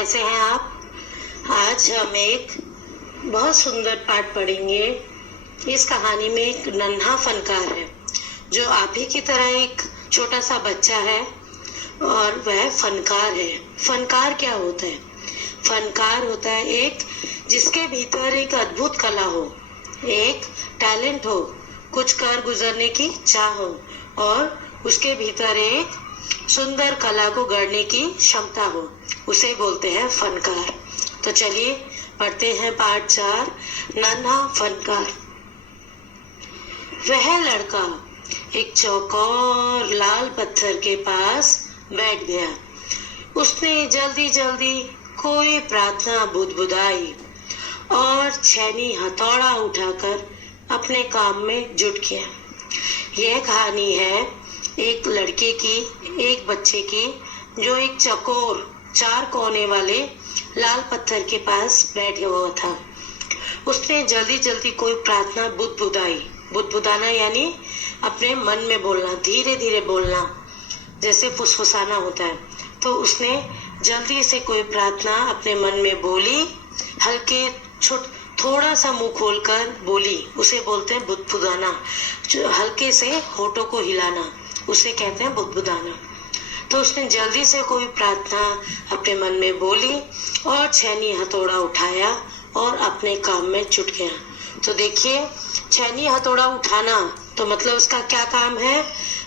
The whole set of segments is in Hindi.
कैसे हैं आप? आज हम एक बहुत सुंदर पाठ पढ़ेंगे। इस कहानी में एक नन्हा फनकार है जो आप ही की तरह एक छोटा सा बच्चा है और वह फनकार है। फनकार क्या होता है? फनकार होता है एक जिसके भीतर एक अद्भुत कला हो, एक टैलेंट हो, कुछ कर गुजरने की चाह हो और उसके भीतर एक सुंदर कला को गढ़ने की क्षमता हो, उसे बोलते हैं फनकार। तो चलिए पढ़ते हैं पाठ 4, नन्हा फनकार। वह लड़का एक चौकोर लाल पत्थर के पास बैठ गया। उसने जल्दी जल्दी कोई प्रार्थना बुदबुदाई और छेनी हथौड़ा उठाकर अपने काम में जुट गया। यह कहानी है एक लड़के की, एक बच्चे की जो एक चकोर 4 कोने वाले लाल पत्थर के पास बैठे हुआ था। उसने जल्दी जल्दी कोई प्रार्थना बुदबुदाई। बुदबुदाना यानी अपने मन में बोलना, धीरे धीरे बोलना, जैसे फुसफुसाना होता है। तो उसने जल्दी से कोई प्रार्थना अपने मन में बोली, हल्के थोड़ा सा मुंह खोलकर बोली, उसे बोलते हैं बुदबुदाना। हल्के से होठों को हिलाना, उसे कहते हैं बुदबुदाना। तो उसने जल्दी से कोई प्रार्थना अपने मन में बोली और छेनी हथौड़ा उठाया और अपने काम में जुट गया। तो देखिए, छेनी हथौड़ा उठाना तो मतलब उसका क्या काम है?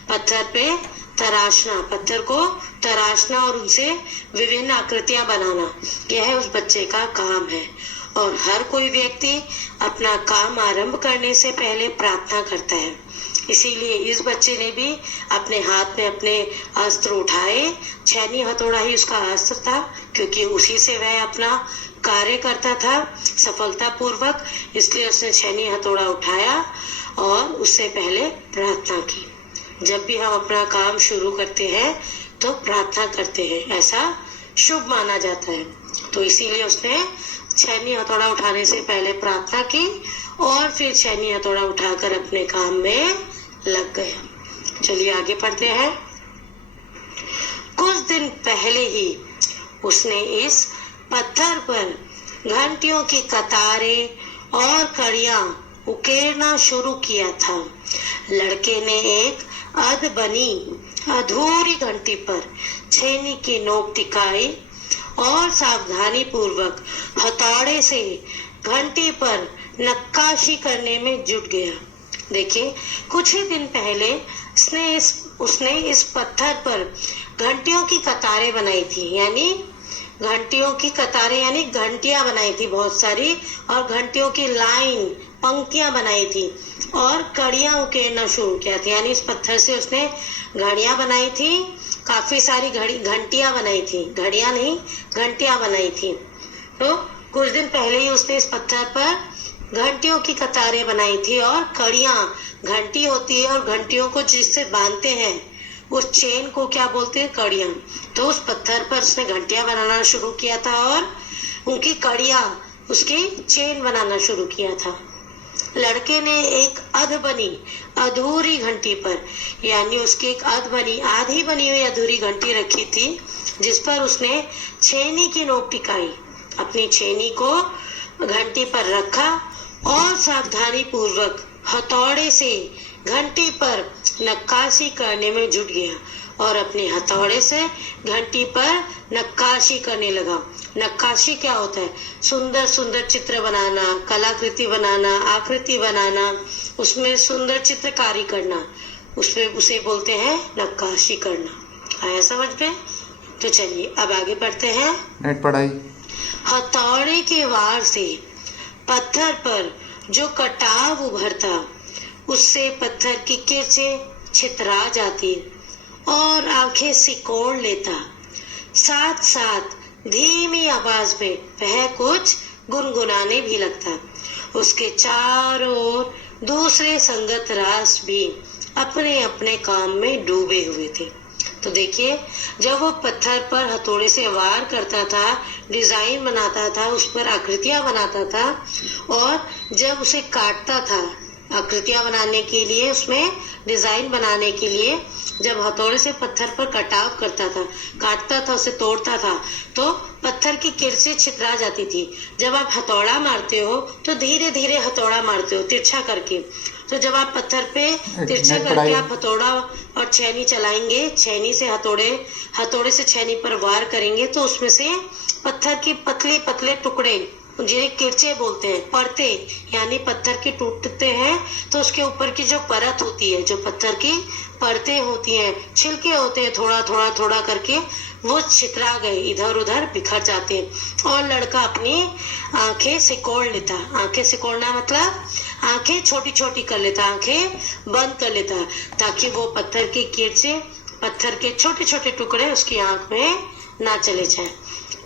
पत्थर पे तराशना, पत्थर को तराशना और उनसे विभिन्न आकृतियां बनाना, यह उस बच्चे का काम है। और हर कोई व्यक्ति अपना काम आरंभ करने से पहले प्रार्थना करता है। इसीलिए इस बच्चे ने भी अपने हाथ में अपने अस्त्र उठाए। छेनी हथौड़ा ही उसका अस्त्र था, क्योंकि उसी से वह अपना कार्य करता था सफलता पूर्वक। इसलिए उसने छेनी हथौड़ा उठाया और उससे पहले प्रार्थना की। जब भी हम अपना काम शुरू करते हैं तो प्रार्थना करते हैं, ऐसा शुभ माना जाता है। तो इसीलिए उसने छेनी हथौड़ा उठाने से पहले प्रार्थना की और फिर छेनी हथौड़ा उठाकर अपने काम में लग गया। चलिए आगे पढ़ते हैं। कुछ दिन पहले ही उसने इस पत्थर पर घंटियों की कतारें और कड़ियां उकेरना शुरू किया था। लड़के ने एक अध बनी अधूरी घंटी पर छेनी की नोक टिकाई और सावधानी पूर्वक हथौड़े से घंटी पर नक्काशी करने में जुट गया। देखिए, कुछ ही दिन पहले उसने इस पत्थर पर घंटियों की कतारें बनाई थी, यानी घंटियों की कतारें यानी घंटियां बनाई थी बहुत सारी, और घंटियों की लाइन पंक्तियां बनाई थी और कड़ियां उकेरना शुरू किया था। यानी इस पत्थर से उसने घड़ियां बनाई थी, काफी सारी घंटियां बनाई थी, घड़ियां नहीं घंटियां बनाई थी। तो कुछ दिन पहले ही उसने इस पत्थर पर घंटियों की कतारें बनाई थी और कड़ियां, घंटी होती है और घंटियों को जिससे बांधते हैं उस चेन को क्या बोलते हैं? कड़ियां। तो उस पत्थर पर उसने घंटियां बनाना शुरू किया था और उनकी कड़ियां, उसकी चेन बनाना शुरू किया था। लड़के ने एक अध बनी अधूरी घंटी पर, यानी उसकी एक आधी बनी हुई अधूरी घंटी रखी थी, जिस पर उसने छेनी की नोक टिकाई। अपनी छेनी को घंटी पर रखा और सावधानी पूर्वक हथौड़े से घंटी पर नक्काशी करने में जुट गया और अपने हथौड़े से घंटी पर नक्काशी करने लगा। नक्काशी क्या होता है? सुंदर सुंदर चित्र बनाना, कलाकृति बनाना, आकृति बनाना, उसमें सुंदर चित्रकारी करना, उसे बोलते हैं नक्काशी करना। आया समझ में? तो चलिए अब आगे बढ़ते हैं। नेट पढ़ाई। हथौड़े के वार से पत्थर पर जो कटाव उभरता, उससे पत्थर की किरचें छितरा जाती और आंखें सिकोड़ लेता। साथ साथ धीमी आवाज में वह कुछ गुनगुनाने भी लगता। उसके चारों ओर दूसरे संगत राष्ट्र भी अपने अपने काम में डूबे हुए थे। तो देखिए, जब वो पत्थर पर हथौड़े से वार करता था, डिजाइन बनाता था, उस पर आकृतियां बनाता था, और जब उसे काटता था आकृतियां बनाने के लिए, उसमें डिजाइन बनाने के लिए जब हथौड़े से पत्थर पर कटाव करता था, काटता था, उसे तोड़ता था, तो पत्थर पत्थर की किरचें छितरा जाती थी। जब आप हथौड़ा मारते हो तो धीरे धीरे हथौड़ा मारते हो, तिरछा करके। तो जब आप पत्थर पे तिरछा करके आप हथौड़ा और छेनी चलाएंगे, छेनी से हथौड़े से छेनी पर वार करेंगे, तो उसमें से पत्थर के पतले पतले टुकड़े, जिन्हें किरचे बोलते हैं, परते, यानी पत्थर के टूटते हैं तो उसके ऊपर की जो परत होती है, जो पत्थर की परतें होती हैं, छिलके होते हैं, थोड़ा थोड़ा थोड़ा करके वो छितरा गए, इधर उधर बिखर जाते हैं। और लड़का अपनी आंखें सिकोड़ लेता। आंखें सिकोड़ना मतलब आंखें छोटी छोटी कर लेता, आंखें बंद कर लेता, ताकि वो पत्थर की किरचे, पत्थर के छोटे छोटे टुकड़े उसकी आंख में ना चले जाए।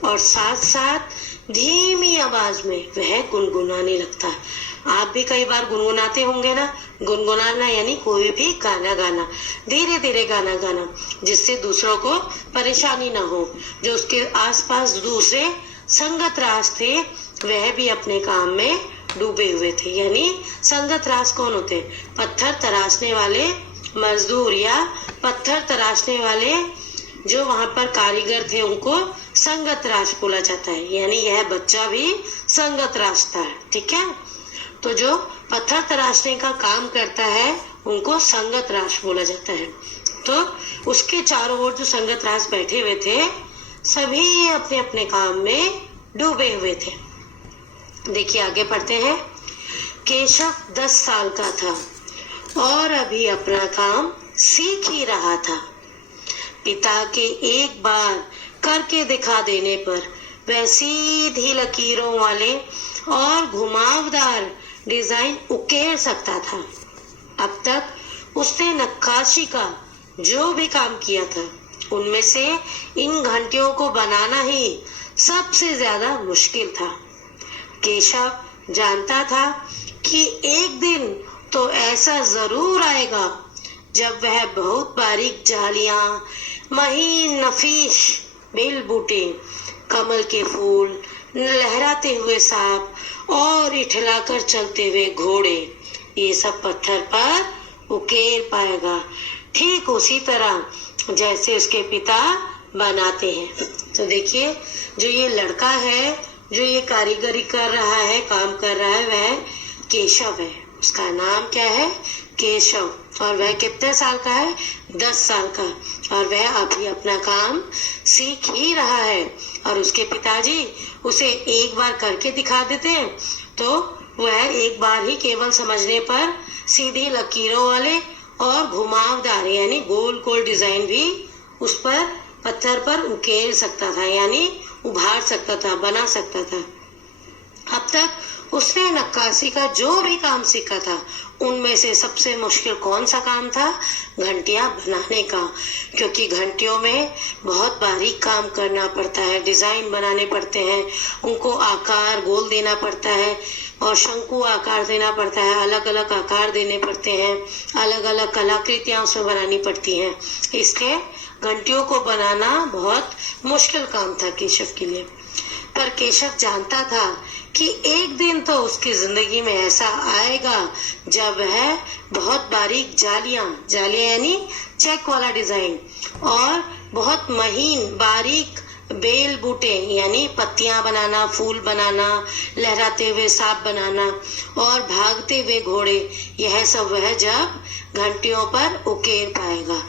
और साथ साथ धीमी आवाज में वह गुनगुनाने लगता है। आप भी कई बार गुनगुनाते होंगे ना। गुनगुनाना यानी कोई भी गाना गाना, धीरे धीरे गाना गाना, जिससे दूसरों को परेशानी ना हो। जो उसके आसपास दूसरे संगत राज थे वह भी अपने काम में डूबे हुए थे। यानी संगत राज कौन होते हैं? पत्थर तराशने वाले मजदूर या पत्थर तराशने वाले जो वहां पर कारीगर थे, उनको संगत राज बोला जाता है। यानी यह बच्चा भी संगत राज था। ठीक है, तो जो पत्थर तराशने का काम करता है उनको संगत राज बोला जाता है। तो उसके चारों ओर जो संगत राज बैठे हुए थे, सभी अपने अपने काम में डूबे हुए थे। देखिए आगे पढ़ते हैं। केशव 10 साल का था और अभी अपना काम सीख ही रहा था। पिता के एक बार करके दिखा देने पर वह सीधी लकीरों वाले और घुमावदार डिजाइन उकेर सकता था। अब तक उसने नक्काशी का जो भी काम किया था, उनमें से इन घंटियों को बनाना ही सबसे ज्यादा मुश्किल था। केशव जानता था कि एक दिन तो ऐसा जरूर आएगा जब वह बहुत बारीक जालियां, महीन नफीस बेल बूटे, कमल के फूल, लहराते हुए सांप और इठलाकर चलते हुए घोड़े, ये सब पत्थर पर उकेर पाएगा, ठीक उसी तरह जैसे उसके पिता बनाते हैं। तो देखिए, जो ये लड़का है, जो ये कारीगरी कर रहा है, काम कर रहा है, वह केशव है। उसका नाम क्या है? केशव। और वह कितने साल का है? 10 साल का। और वह अभी अपना काम सीख ही रहा है। और उसके पिताजी उसे एक बार करके दिखा देते हैं तो वह एक बार ही केवल समझने पर सीधी लकीरों वाले और घुमावदार यानी गोल गोल डिजाइन भी उस पर पत्थर पर उकेर सकता था, यानी उभार सकता था, बना सकता था। अब तक उसने नक्काशी का जो भी काम सीखा था, उनमें से सबसे मुश्किल कौन सा काम था? घंटियां बनाने का। क्योंकि घंटियों में बहुत बारीक काम करना पड़ता है, डिजाइन बनाने पड़ते हैं, उनको आकार गोल देना पड़ता है और शंकु आकार देना पड़ता है, अलग अलग आकार देने पड़ते हैं, अलग अलग कलाकृतियां उसमें बनानी पड़ती हैं। इसलिए घंटियों को बनाना बहुत मुश्किल काम था केशव के लिए। पर केशव जानता था कि एक दिन तो उसकी जिंदगी में ऐसा आएगा जब वह बहुत बारीक जालियां यानी चेक वाला डिजाइन और बहुत महीन बारीक बेल बूटे यानी पत्तियां बनाना, फूल बनाना, लहराते हुए सांप बनाना और भागते हुए घोड़े, यह सब वह जब घंटियों पर उकेर पाएगा,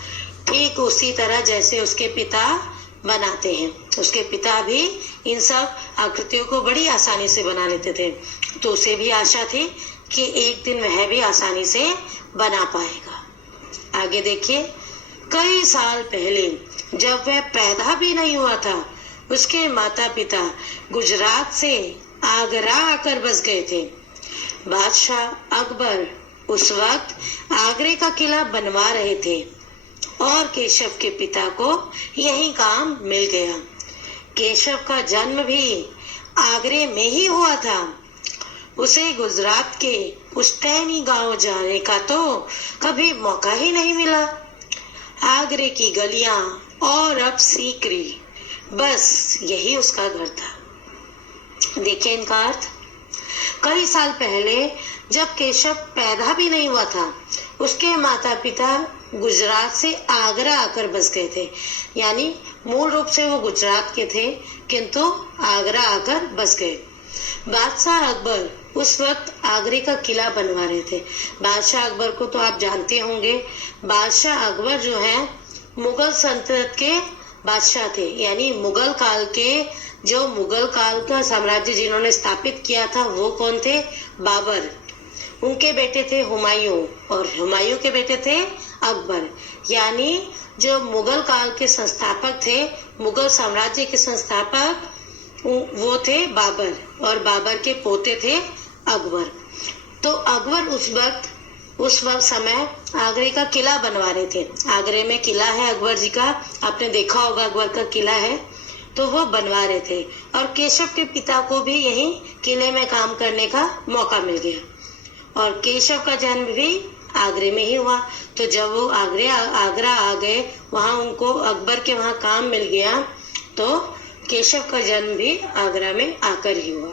ठीक उसी तरह जैसे उसके पिता बनाते हैं। उसके पिता भी इन सब आकृतियों को बड़ी आसानी से बना लेते थे, तो उसे भी आशा थी कि एक दिन वह भी आसानी से बना पाएगा। आगे देखिए, कई साल पहले जब वह पैदा भी नहीं हुआ था, उसके माता पिता गुजरात से आगरा आकर बस गए थे। बादशाह अकबर उस वक्त आगरे का किला बनवा रहे थे और केशव के पिता को यही काम मिल गया। केशव का जन्म भी आगरे में ही हुआ था। उसे गुजरात के पुश्तैनी गांव जाने का तो कभी मौका ही नहीं मिला। आगरे की गलियां और अब सीकरी, बस यही उसका घर था। देखिए इनका अर्थ। कई साल पहले जब केशव पैदा भी नहीं हुआ था, उसके माता पिता गुजरात से आगरा आकर बस गए थे। यानी मूल रूप से वो गुजरात के थे, किंतु आगरा आकर बस गए। बादशाह अकबर उस वक्त आगरे का किला बनवा रहे थे। बादशाह अकबर को तो आप जानते होंगे। बादशाह अकबर जो है मुगल सल्तनत के बादशाह थे, यानी मुगल काल के, जो मुगल काल का साम्राज्य जिन्होंने स्थापित किया था वो कौन थे? बाबर। उनके बेटे थे हुमायूं और हुमायूं के बेटे थे अकबर। यानी जो मुगल काल के संस्थापक थे, मुगल साम्राज्य के संस्थापक वो थे बाबर और बाबर के पोते थे अकबर। तो अकबर उस वक्त समय आगरे का किला बनवा रहे थे। आगरे में किला है अकबर जी का, आपने देखा होगा अकबर का किला है, तो वो बनवा रहे थे। और केशव के पिता को भी यही किले में काम करने का मौका मिल गया और केशव का जन्म भी आगरे में ही हुआ। तो जब वो आगरा आ गए, वहां उनको अकबर के वहां काम मिल गया, तो केशव का जन्म भी आगरा में आकर ही हुआ।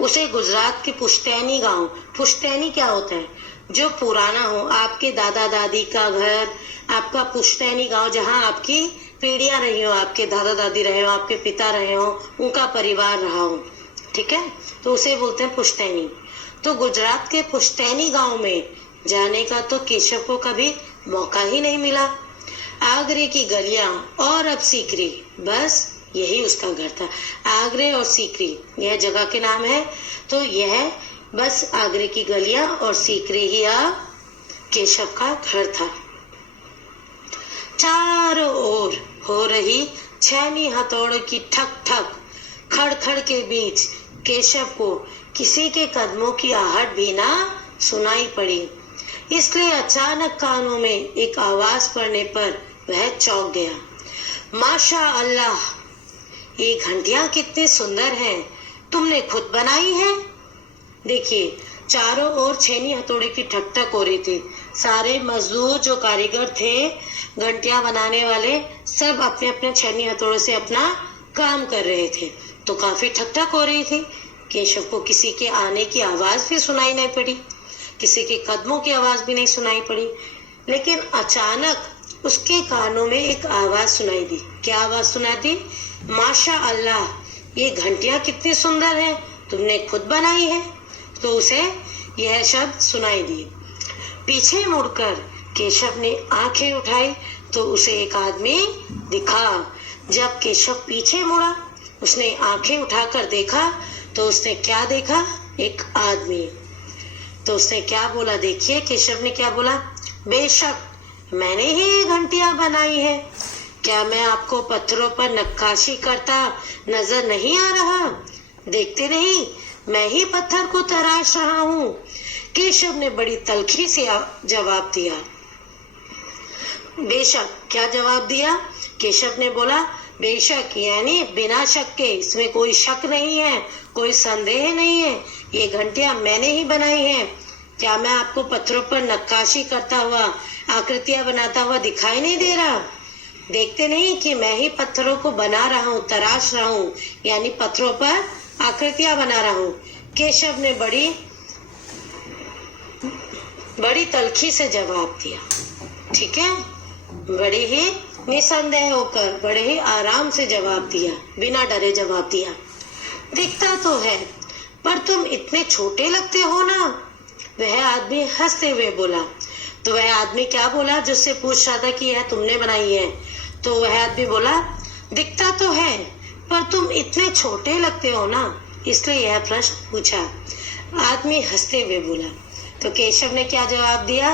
उसे गुजरात के पुश्तैनी गांव, पुश्तैनी क्या होता है? जो पुराना हो, आपके दादा दादी का घर, आपका पुश्तैनी गांव, जहां आपकी पीढ़ियां रही हो, आपके दादा दादी रहे हो, आपके पिता रहे हो, उनका परिवार रहा हो, ठीक है, तो उसे बोलते हैं पुश्तैनी। तो गुजरात के पुश्तैनी गांव में जाने का तो केशव को कभी मौका ही नहीं मिला। आगरे की गलियां और अब सीकरी, बस यही उसका घर था। आगरे और सीकरी यह जगह के नाम है। तो यह बस आगरे की गलियां और सीकरी ही अब केशव का घर था। चारों ओर हो रही छैनी हथौड़ों की ठक ठक खड़ खड़ के बीच केशव को किसी के कदमों की आहट भी ना सुनाई पड़ी। इसलिए अचानक कानों में एक आवाज पड़ने पर वह चौंक गया। माशा अल्लाह, ये घंटियां कितनी सुंदर हैं, तुमने खुद बनाई है? देखिए, चारों ओर छेनी हथौड़े की ठक ठक हो रही थी। सारे मजदूर जो कारीगर थे, घंटियां बनाने वाले, सब अपने अपने छेनी हथौड़े से अपना काम कर रहे थे। तो काफी ठक ठक हो रही थी। केशव को किसी के आने की आवाज भी सुनाई नहीं पड़ी, किसी के कदमों की आवाज भी नहीं सुनाई पड़ी। लेकिन अचानक उसके कानों में एक आवाज सुनाई दी। क्या आवाज सुनाई दी? माशा अल्लाह, ये घंटियां कितनी सुंदर हैं, तुमने खुद बनाई है। तो उसे यह शब्द सुनाई दिए। पीछे मुड़कर केशव ने आंखें उठाई तो उसे एक आदमी दिखा। जब केशव पीछे मुड़ा, उसने आंखें उठाकर देखा तो उसने क्या देखा? एक आदमी। तो उसने क्या बोला? देखिए केशव ने क्या बोला? बेशक मैंने ही घंटियां बनाई है। क्या मैं आपको पत्थरों पर नक्काशी करता नजर नहीं आ रहा? देखते नहीं, मैं ही पत्थर को तराश रहा हूँ। केशव ने बड़ी तल्खी से जवाब दिया। बेशक, क्या जवाब दिया? केशव ने बोला बेशक, यानी बिना शक के, इसमें कोई शक नहीं है, कोई संदेह नहीं है, ये घंटियां मैंने ही बनाई हैं। क्या मैं आपको पत्थरों पर नक्काशी करता हुआ, आकृतियां बनाता हुआ दिखाई नहीं दे रहा? देखते नहीं कि मैं ही पत्थरों को बना रहा हूँ, तराश रहा हूँ, यानी पत्थरों पर आकृतियां बना रहा हूँ। केशव ने बड़ी तल्खी से जवाब दिया। ठीक है, बड़े ही निसंदेह होकर, बड़े ही आराम से जवाब दिया, बिना डरे जवाब दिया। दिखता तो है, पर तुम इतने छोटे लगते हो ना, वह आदमी हंसते हुए बोला। तो वह आदमी क्या बोला जिससे पूछ रहा था कि यह तुमने बनाई है? तो वह आदमी बोला दिखता तो है, पर तुम इतने छोटे लगते हो ना, इसलिए यह प्रश्न पूछा। आदमी हंसते हुए बोला। तो केशव ने क्या जवाब दिया?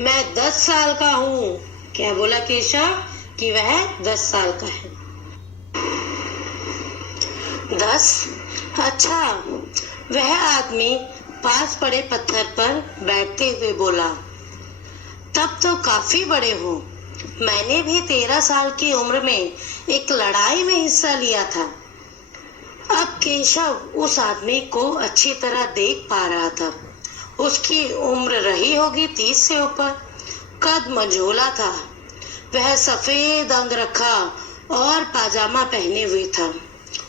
मैं 10 साल का हूँ। क्या बोला केशव? कि वह 10 साल का है। 10? अच्छा। वह आदमी पास पड़े पत्थर पर बैठते हुए बोला, तब तो काफी बड़े हो। मैंने भी 13 साल की उम्र में एक लड़ाई में हिस्सा लिया था। अब केशव उस आदमी को अच्छी तरह देख पा रहा था। उसकी उम्र रही होगी 30 से ऊपर। कद मंझोला था। वह सफेद अंगरखा और पाजामा पहने हुए था।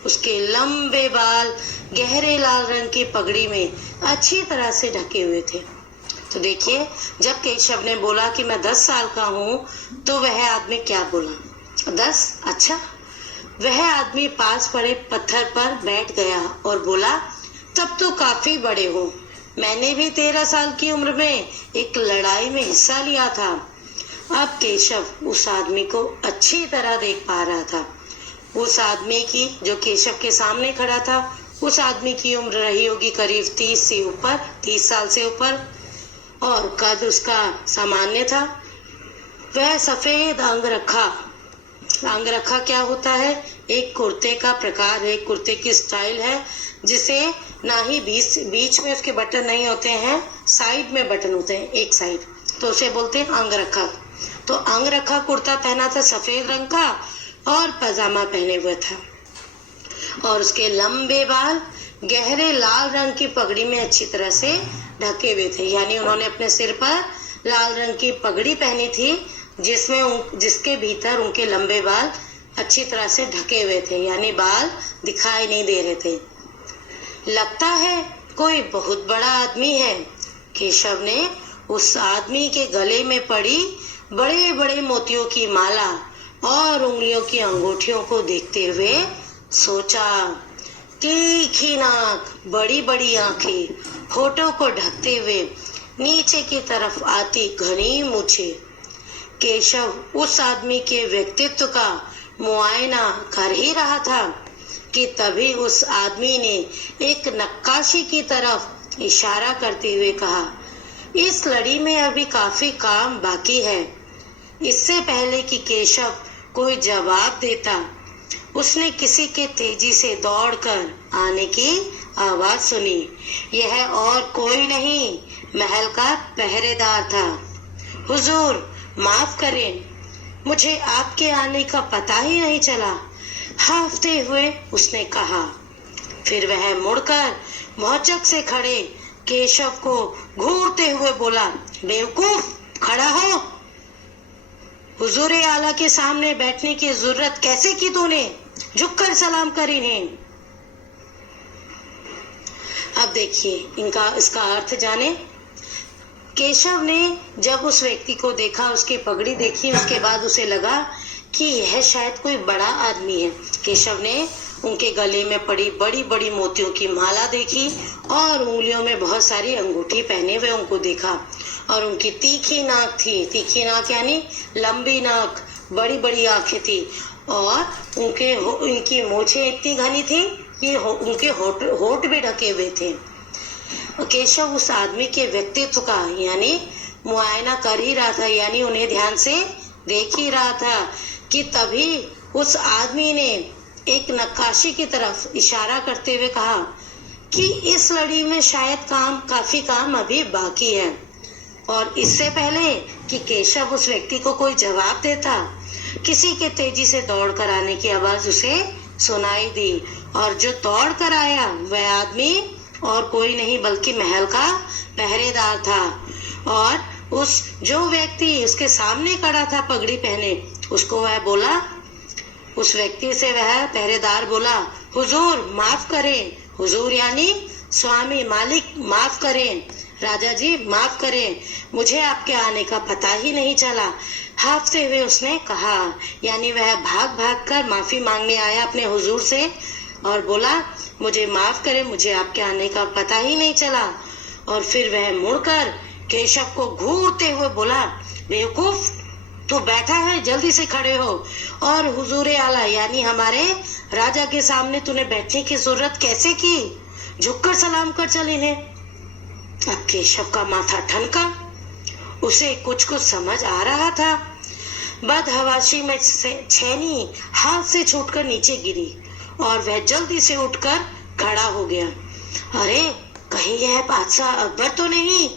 उसके लंबे बाल गहरे लाल रंग की पगड़ी में अच्छी तरह से ढके हुए थे। तो देखिए, जब केशव ने बोला कि मैं 10 साल का हूँ, तो वह आदमी क्या बोला? 10? अच्छा। वह आदमी पास पड़े पत्थर पर बैठ गया और बोला, तब तो काफी बड़े हो। मैंने भी 13 साल की उम्र में एक लड़ाई में हिस्सा लिया था। अब केशव उस आदमी को अच्छी तरह देख पा रहा था। उस आदमी की, जो केशव के सामने खड़ा था, उस आदमी की उम्र रही होगी करीब 30 साल से ऊपर, और कद उसका सामान्य था। वह सफेद अंगरखा क्या होता है? एक कुर्ते का प्रकार है, कुर्ते की स्टाइल है, जिसे ना ही बीच में उसके बटन नहीं होते हैं, साइड में बटन होते हैं, एक साइड, तो उसे बोलते हैं अंगरखा। तो अंगरखा कुर्ता पहना था सफेद रंग का और पजामा पहने हुए था, और उसके लंबे बाल गहरे लाल रंग की पगड़ी में अच्छी तरह से ढके हुए थे। यानी उन्होंने अपने सिर पर लाल रंग की पगड़ी पहनी थी, जिसके भीतर उनके लंबे बाल अच्छी तरह से ढके हुए थे, यानी बाल दिखाई नहीं दे रहे थे। लगता है कोई बहुत बड़ा आदमी है। केशव ने उस आदमी के गले में पड़ी बड़े बड़े मोतियों की माला और उंगलियों की अंगूठियों को देखते हुए सोचा। तीखी नाक, बड़ी बड़ी आंखें, होठों को ढकते हुए नीचे की तरफ आती घनी मूछें। केशव उस आदमी के व्यक्तित्व का मुआयना कर ही रहा था कि तभी उस आदमी ने एक नक्काशी की तरफ इशारा करते हुए कहा, इस लड़ी में अभी काफी काम बाकी है। इससे पहले कि केशव कोई जवाब देता, उसने किसी के तेजी से दौड़कर आने की आवाज सुनी। यह और कोई नहीं, महल का पहरेदार था। हुजूर, माफ करें, मुझे आपके आने का पता ही नहीं चला, हाफते हुए उसने कहा। फिर वह मुड़कर मौचक से खड़े केशव को घूरते हुए बोला, बेवकूफ, खड़ा हो। हुजूर आला के सामने बैठने की जरूरत कैसे की तूने? झुककर सलाम कर इन्हें। अब देखिए इसका अर्थ जाने। केशव ने जब उस व्यक्ति को देखा, उसकी पगड़ी देखी, उसके बाद उसे लगा कि यह शायद कोई बड़ा आदमी है। केशव ने उनके गले में पड़ी बड़ी बड़ी मोतियों की माला देखी और उंगलियों में बहुत सारी अंगूठी पहने हुए उनको देखा, और उनकी तीखी नाक थी। तीखी नाक यानी लंबी नाक, बड़ी बड़ी आंखें थी, और उनकी मूछें इतनी घनी थी कि उनके होठ भी ढके हुए थे। केशव उस आदमी के व्यक्तित्व का यानी मुआयना कर ही रहा था, यानी उन्हें ध्यान से देख ही रहा था कि तभी उस आदमी ने एक नक्काशी की तरफ इशारा करते हुए कहा कि इस लड़ी में शायद काफी काम अभी बाकी है। और इससे पहले कि केशव उस व्यक्ति को कोई जवाब देता, किसी के तेजी से दौड़ कर आने की आवाज उसे सुनाई दी, और जो दौड़ कर आया वह आदमी और कोई नहीं बल्कि महल का पहरेदार था। और जो व्यक्ति उसके सामने खड़ा था पगड़ी पहने, उसको वह बोला, उस व्यक्ति से वह पहरेदार बोला, हुजूर माफ करें। हुजूर यानी स्वामी, मालिक, माफ करें, राजा जी माफ करें, मुझे आपके आने का पता ही नहीं चला, हाफते हुए उसने कहा। यानी वह भाग भाग कर माफी मांगने आया अपने हुजूर से और बोला, मुझे माफ करें, मुझे आपके आने का पता ही नहीं चला। और फिर वह मुड़कर केशव को घूरते हुए बोला, बेवकूफ, तू बैठा है, जल्दी से खड़े हो, और हुजूर आला यानी हमारे राजा के सामने तूने बैठने की जरूरत कैसे की? झुककर सलाम कर चल इन्हें। अब केशव का माथा ठनका, उसे कुछ समझ आ रहा था। बदहवासी में छेनी हाथ से छूटकर नीचे गिरी और वह जल्दी से उठकर खड़ा हो गया। अरे, कहीं यह बादशाह अकबर तो नहीं?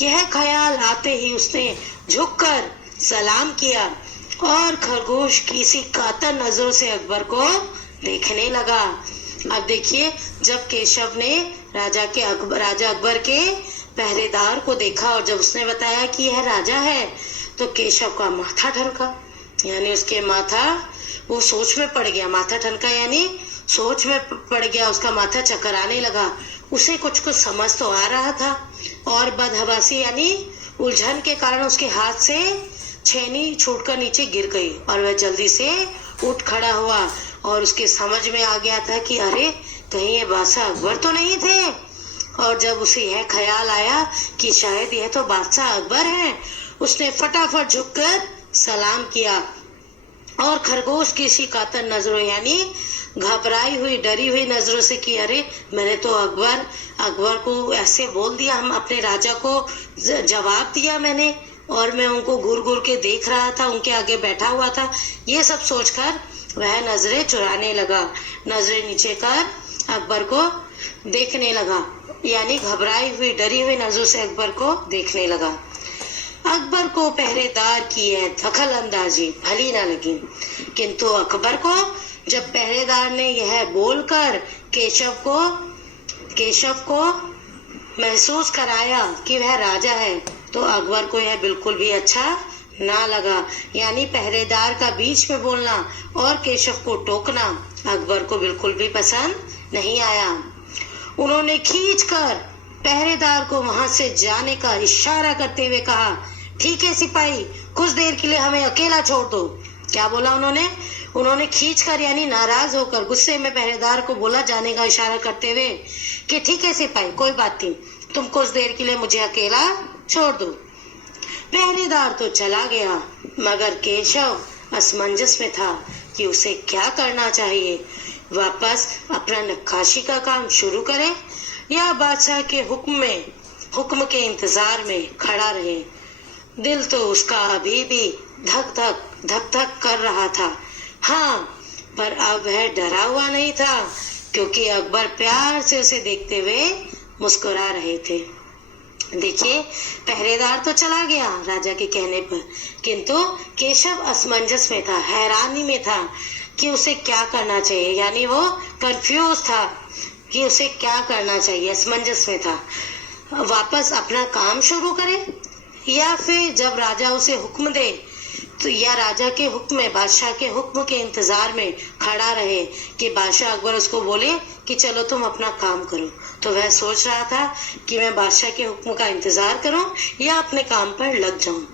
यह ख्याल आते ही उसने झुककर सलाम किया और खरगोश की सी कातर नजरों से अकबर को देखने लगा। अब देखिए, जब केशव ने राजा अकबर के पहरेदार को देखा और जब उसने बताया कि यह राजा है, तो केशव का माथा ठनका, यानी उसके वो सोच में पड़ गया। माथा ठनका यानी सोच में पड़ गया, उसका माथा चकराने लगा। उसे कुछ समझ तो आ रहा था, और बदहवासी यानी उलझन के कारण उसके हाथ से छेनी छूटकर नीचे गिर गई और वह जल्दी से उठ खड़ा हुआ और उसके समझ में आ गया था कि अरे कहीं ये बादशाह अकबर तो नहीं थे। और जब उसे यह ख्याल आया कि शायद यह तो बादशाह अकबर है, उसने फटाफट झुककर सलाम किया और खरगोश की सी कातर नजरों यानी घबराई हुई डरी हुई नजरों से कि अरे मैंने तो अकबर को ऐसे बोल दिया, हम अपने राजा को जवाब दिया मैंने, और मैं उनको घूर घूर के देख रहा था, उनके आगे बैठा हुआ था। ये सब सोचकर वह नजरें चुराने लगा, नजरें नीचे कर अकबर को देखने लगा, यानी घबराई हुई डरी हुई नजरों से अकबर को देखने लगा। अकबर को पहरेदार की यह दखल अंदाजी भली न लगी, किंतु अकबर को जब पहरेदार ने यह बोलकर केशव को महसूस कराया कि वह राजा है, तो अकबर को यह बिल्कुल भी अच्छा ना लगा। यानी पहरेदार का बीच में बोलना और केशव को टोकना अकबर को बिल्कुल भी पसंद नहीं आया। उन्होंने खींचकर पहरेदार को वहां से जाने का इशारा करते हुए कहा, ठीक है सिपाही, कुछ देर के लिए हमें अकेला छोड़ दो। क्या बोला उन्होंने खींचकर यानी नाराज होकर गुस्से में पहरेदार को बोला जाने का इशारा करते हुए कि ठीक है सिपाही, कोई बात नहीं, तुम कुछ देर के लिए मुझे अकेला छोड़ दो। पहरेदार तो चला गया, मगर केशव असमंजस में था कि उसे क्या करना चाहिए, वापस अपना नक्काशी का काम शुरू करे या बादशाह के हुक्म के इंतजार में खड़ा रहे। दिल तो उसका अभी भी धक धक कर रहा था। हाँ, पर अब वह डरा हुआ नहीं था, क्योंकि अकबर प्यार से उसे देखते हुए मुस्कुरा रहे थे। देखिए, पहरेदार तो चला गया राजा के कहने पर, किंतु केशव असमंजस में था, हैरानी में था कि उसे क्या करना चाहिए, यानी वो कंफ्यूज था कि उसे क्या करना चाहिए, असमंजस में था। वापस अपना काम शुरू करे या फिर जब राजा उसे हुक्म दे तो या राजा के हुक्म में बादशाह के हुक्म के इंतजार में खड़ा रहे कि बादशाह अकबर उसको बोले कि चलो तुम अपना काम करो। तो वह सोच रहा था कि मैं बादशाह के हुक्म का इंतजार करूं या अपने काम पर लग जाऊं।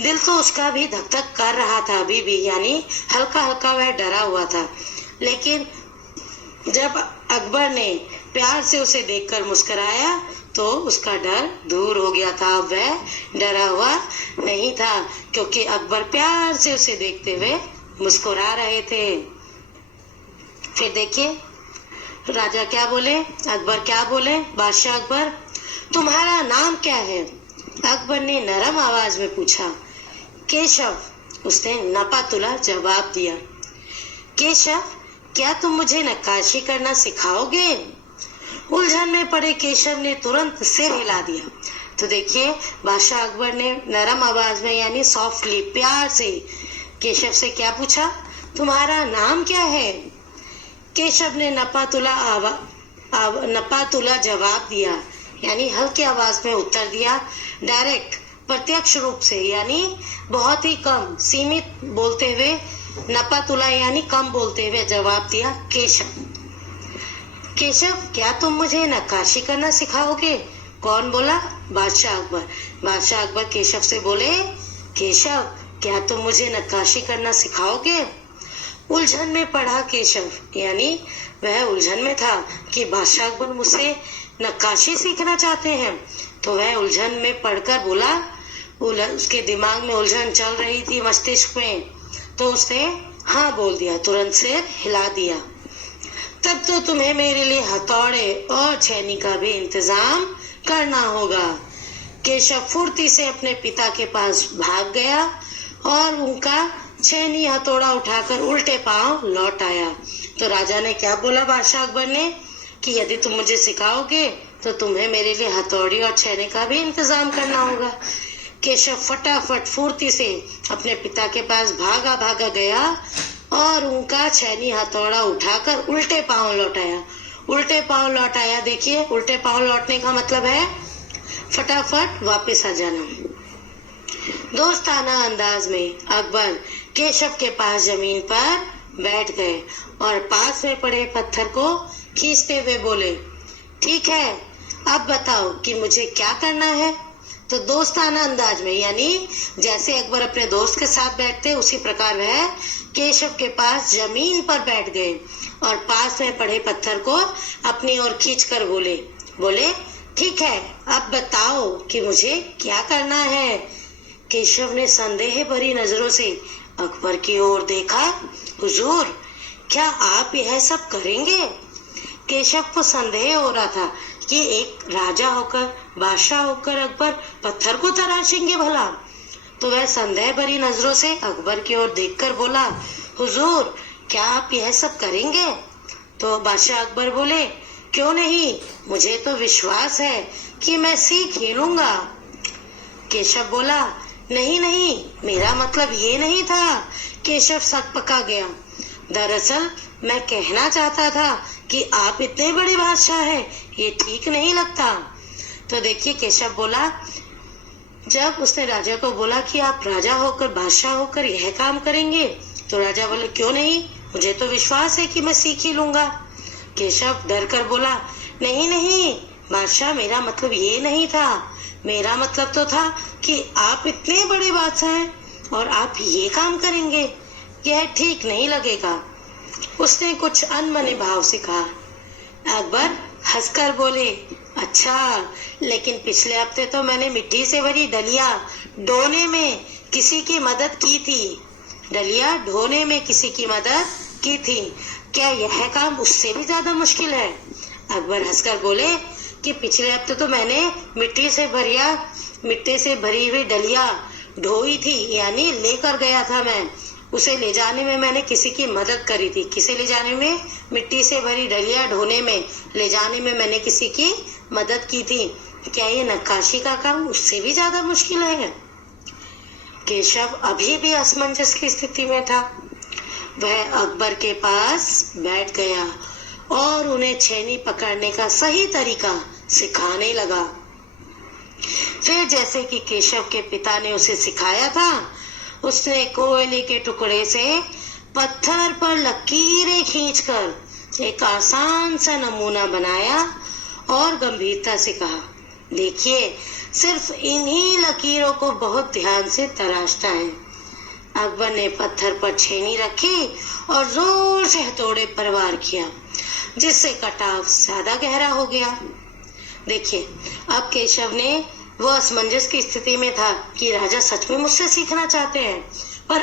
दिल तो उसका भी धक धक कर रहा था अभी भी, यानी हल्का हल्का वह डरा हुआ था। लेकिन जब अकबर ने प्यार से उसे देखकर मुस्कुराया तो उसका डर दूर हो गया था। अब वह डरा हुआ नहीं था, क्योंकि अकबर प्यार से उसे देखते हुए मुस्कुरा रहे थे। फिर देखिए राजा क्या बोले, अकबर क्या बोले, बादशाह अकबर, तुम्हारा नाम क्या है? अकबर ने नरम आवाज में पूछा। केशव, उसने नपातुला जवाब दिया। केशव, क्या तुम मुझे नक्काशी करना सिखाओगे? उलझन में पड़े केशव ने तुरंत सिर हिला दिया। तो देखिए, बादशाह अकबर ने नरम आवाज में यानी सॉफ्टली प्यार से केशव से क्या पूछा, तुम्हारा नाम क्या है? केशव ने नपातुला जवाब दिया, यानी हल्की आवाज में उत्तर दिया, डायरेक्ट प्रत्यक्ष रूप से, यानी बहुत ही कम सीमित बोलते हुए, नपातुला यानी कम बोलते हुए जवाब दिया केशव। केशव, क्या तुम मुझे नक्काशी करना सिखाओगे? कौन बोला? बादशाह अकबर। बादशाह अकबर केशव से बोले, केशव, क्या तुम मुझे नक्काशी करना सिखाओगे? उलझन में पड़ा केशव, यानी वह उलझन में था कि बादशाह अकबर मुझसे नक्काशी सीखना चाहते हैं। तो वह उलझन में पड़कर बोला, उसके दिमाग में उलझन चल रही थी, मस्तिष्क में, तो उसने हाँ बोल दिया, तुरंत सिर हिला दिया। तब तो तुम्हें मेरे लिए हथौड़े और छेनी का भी इंतजाम करना होगा। केशव फुर्ती से अपने पिता के पास भाग गया और उनका छेनी हथौड़ा उठाकर उल्टे पांव लौट आया। तो राजा ने क्या बोला बादशाह अकबर ने कि यदि तुम मुझे सिखाओगे तो तुम्हें मेरे लिए हथौड़ी और छेनी का भी इंतजाम करना होगा। केशव फटाफट फुर्ती से अपने पिता के पास भागा गया और उनका छेनी हथौड़ा उठाकर उल्टे पांव लौटाया। उल्टे पांव लौटाया, देखिए उल्टे पांव लौटने का मतलब है फटाफट वापस आ जाना। दोस्ताना अंदाज में अकबर केशव के पास जमीन पर बैठ गए और पास में पड़े पत्थर को खींचते हुए बोले, ठीक है, अब बताओ कि मुझे क्या करना है? तो दोस्ताना अंदाज में, यानी जैसे अकबर अपने दोस्त के साथ बैठते उसी प्रकार वह केशव के पास जमीन पर बैठ गए और पास में पड़े पत्थर को अपनी ओर खींचकर बोले ठीक है, अब बताओ कि मुझे क्या करना है। केशव ने संदेह भरी नजरों से अकबर की ओर देखा। हुजूर, क्या आप यह सब करेंगे? केशव को संदेह हो रहा था कि एक राजा होकर, बादशाह होकर अकबर पत्थर को तराशेंगे भला। तो वह संदेह भरी नजरों से अकबर की ओर देखकर बोला, हुजूर, क्या आप यह सब करेंगे? तो बादशाह अकबर बोले, क्यों नहीं, मुझे तो विश्वास है कि मैं सीख ही लूंगा। केशव बोला, नहीं नहीं, मेरा मतलब ये नहीं था। केशव सकपका गया। दरअसल मैं कहना चाहता था कि आप इतने बड़े बादशाह हैं, ये ठीक नहीं लगता। तो देखिए केशव बोला, जब उसने राजा को बोला कि आप राजा होकर, बादशाह होकर यह काम करेंगे, तो राजा बोले, क्यों नहीं, मुझे तो विश्वास है कि मैं सीख ही लूंगा। केशव डर कर बोला, नहीं नहीं बादशाह, मेरा मतलब ये नहीं था। मेरा मतलब तो था कि आप इतने बड़े बादशाह हैं और आप ये काम करेंगे, यह ठीक नहीं लगेगा। उसने कुछ अनमने भाव से कहा। अकबर हंसकर बोले, अच्छा, लेकिन पिछले हफ्ते तो मैंने मिट्टी से भरी डलिया ढोने में किसी की मदद की थी। डलिया ढोने में किसी की मदद की थी, क्या यह काम उससे भी ज्यादा मुश्किल है? अकबर हंसकर बोले कि पिछले हफ्ते तो मैंने मिट्टी से भरी हुई डलिया ढोई थी, यानी लेकर गया था मैं। उसे ले जाने में मैंने किसी की मदद करी थी। किसे ले जाने में? मिट्टी से भरी डलिया ढोने में, ले जाने में मैंने किसी की मदद की थी। क्या ये नक्काशी का काम उससे भी ज्यादा मुश्किल है? केशव अभी भी असमंजस की स्थिति में था। वह अकबर के पास बैठ गया और उन्हें छेनी पकड़ने का सही तरीका सिखाने लगा। फिर जैसे कि केशव के पिता ने उसे सिखाया था, उसने कोयले के टुकड़े से पत्थर पर लकीरें खींचकर एक आसान सा नमूना बनाया और गंभीरता से कहा, देखिए, सिर्फ इन्हीं लकीरों को बहुत ध्यान से तराशना है। अकबर ने पत्थर पर छेनी रखी और जोर से हथौड़े पर वार किया, जिससे कटाव ज्यादा गहरा हो गया। देखिए, अब केशव ने वो असमंजस की स्थिति में था कि राजा सच में मुझसे सीखना चाहते हैं, पर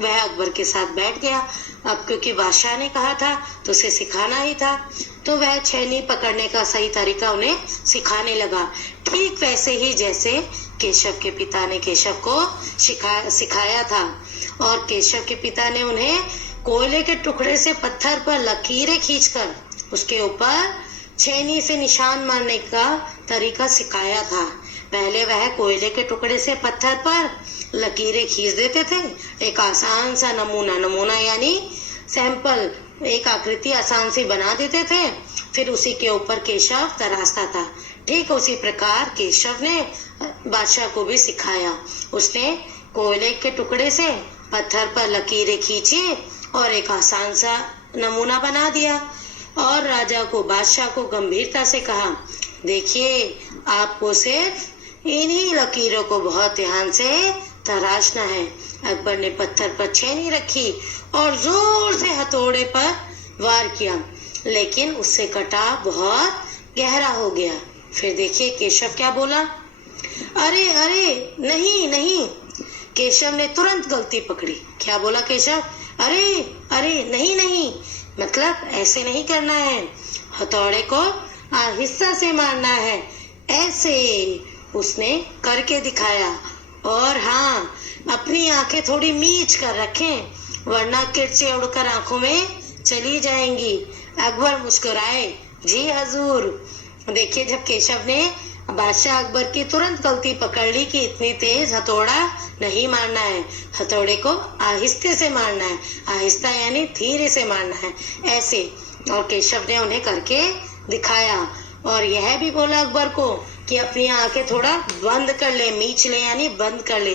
वह अकबर के साथ बैठ गया। अब क्योंकि बादशाह ने कहा था तो उसे सिखाना ही था, तो वह छेनी पकड़ने का सही तरीका उन्हें सिखाने लगा, ठीक वैसे ही जैसे केशव के पिता ने केशव को सिखाया था। और केशव के पिता ने उन्हें कोयले के टुकड़े से पत्थर पर लकीरें खींचकर उसके ऊपर छेनी से निशान मारने का तरीका सिखाया था। पहले वह कोयले के टुकड़े से पत्थर पर लकीरें खींच देते थे, एक आसान सा नमूना यानी सैंपल, एक आकृति आसान सी बना देते थे, फिर उसी के ऊपर केशव तराशता था। ठीक उसी प्रकार केशव ने बादशाह को भी सिखाया। उसने कोयले के टुकड़े से पत्थर पर लकीरें खींची और एक आसान सा नमूना बना दिया और राजा को, बादशाह को गंभीरता से कहा, देखिए, आपको सिर्फ इन्हीं लकीरों को बहुत ध्यान से तराशना है। अकबर ने पत्थर पर छेनी रखी और जोर से हथौड़े पर वार किया, लेकिन उससे कटाव बहुत गहरा हो गया। फिर देखिए केशव क्या बोला, अरे अरे नहीं नहीं। केशव ने तुरंत गलती पकड़ी। क्या बोला केशव? अरे अरे नहीं नहीं, मतलब ऐसे नहीं करना है, हथौड़े को आहिस्ता से मारना है, ऐसे। उसने करके दिखाया। और हाँ, अपनी आंखें थोड़ी मीच कर रखें, वरना किरचे उड़कर आंखों में चली जाएंगी। अकबर मुस्कुराए, जी हजूर। देखिए, जब केशव ने बादशाह अकबर की तुरंत गलती पकड़ ली कि इतनी तेज हथौड़ा नहीं मारना है, हथौड़े को आहिस्ते से मारना है, आहिस्ता यानी धीरे से मारना है, ऐसे। और केशव ने उन्हें करके दिखाया और यह भी बोला अकबर को कि अपनी आंखें थोड़ा बंद कर ले, मीच ले यानी बंद कर ले,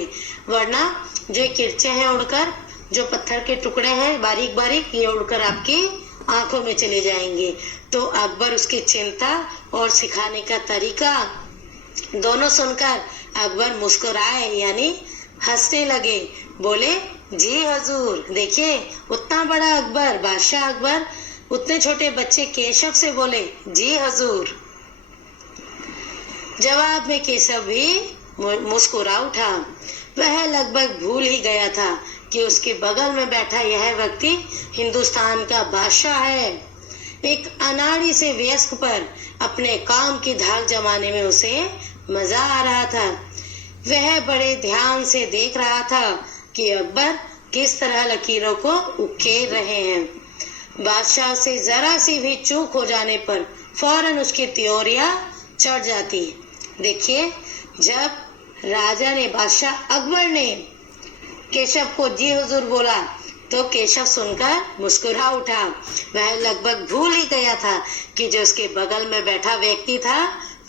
वरना जो किरचे हैं उड़कर, जो पत्थर के टुकड़े हैं बारीक बारीक, ये उड़कर आपकी आंखों में चले जाएंगे। तो अकबर उसकी चिंता और सिखाने का तरीका दोनों सुनकर अकबर मुस्कुराए यानी हंसने लगे, बोले जी हजूर। देखिए उतना बड़ा अकबर, बादशाह अकबर उतने छोटे बच्चे केशव से बोले जी हजूर। जवाब में केशव भी मुस्कुरा उठा। वह लगभग भूल ही गया था कि उसके बगल में बैठा यह व्यक्ति हिंदुस्तान का बादशाह है। एक अनाड़ी से वयस्क पर अपने काम की धाक जमाने में उसे मजा आ रहा था। वह बड़े ध्यान से देख रहा था कि अकबर किस तरह लकीरों को उकेर रहे हैं। बादशाह से जरा सी भी चूक हो जाने पर फौरन उसकी त्योरियां चढ़ जाती। देखिए जब राजा ने, बादशाह अकबर ने केशव को जी हुजूर बोला तो केशव सुनकर मुस्कुरा उठा। वह लगभग भूल ही गया था कि जो उसके बगल में बैठा व्यक्ति था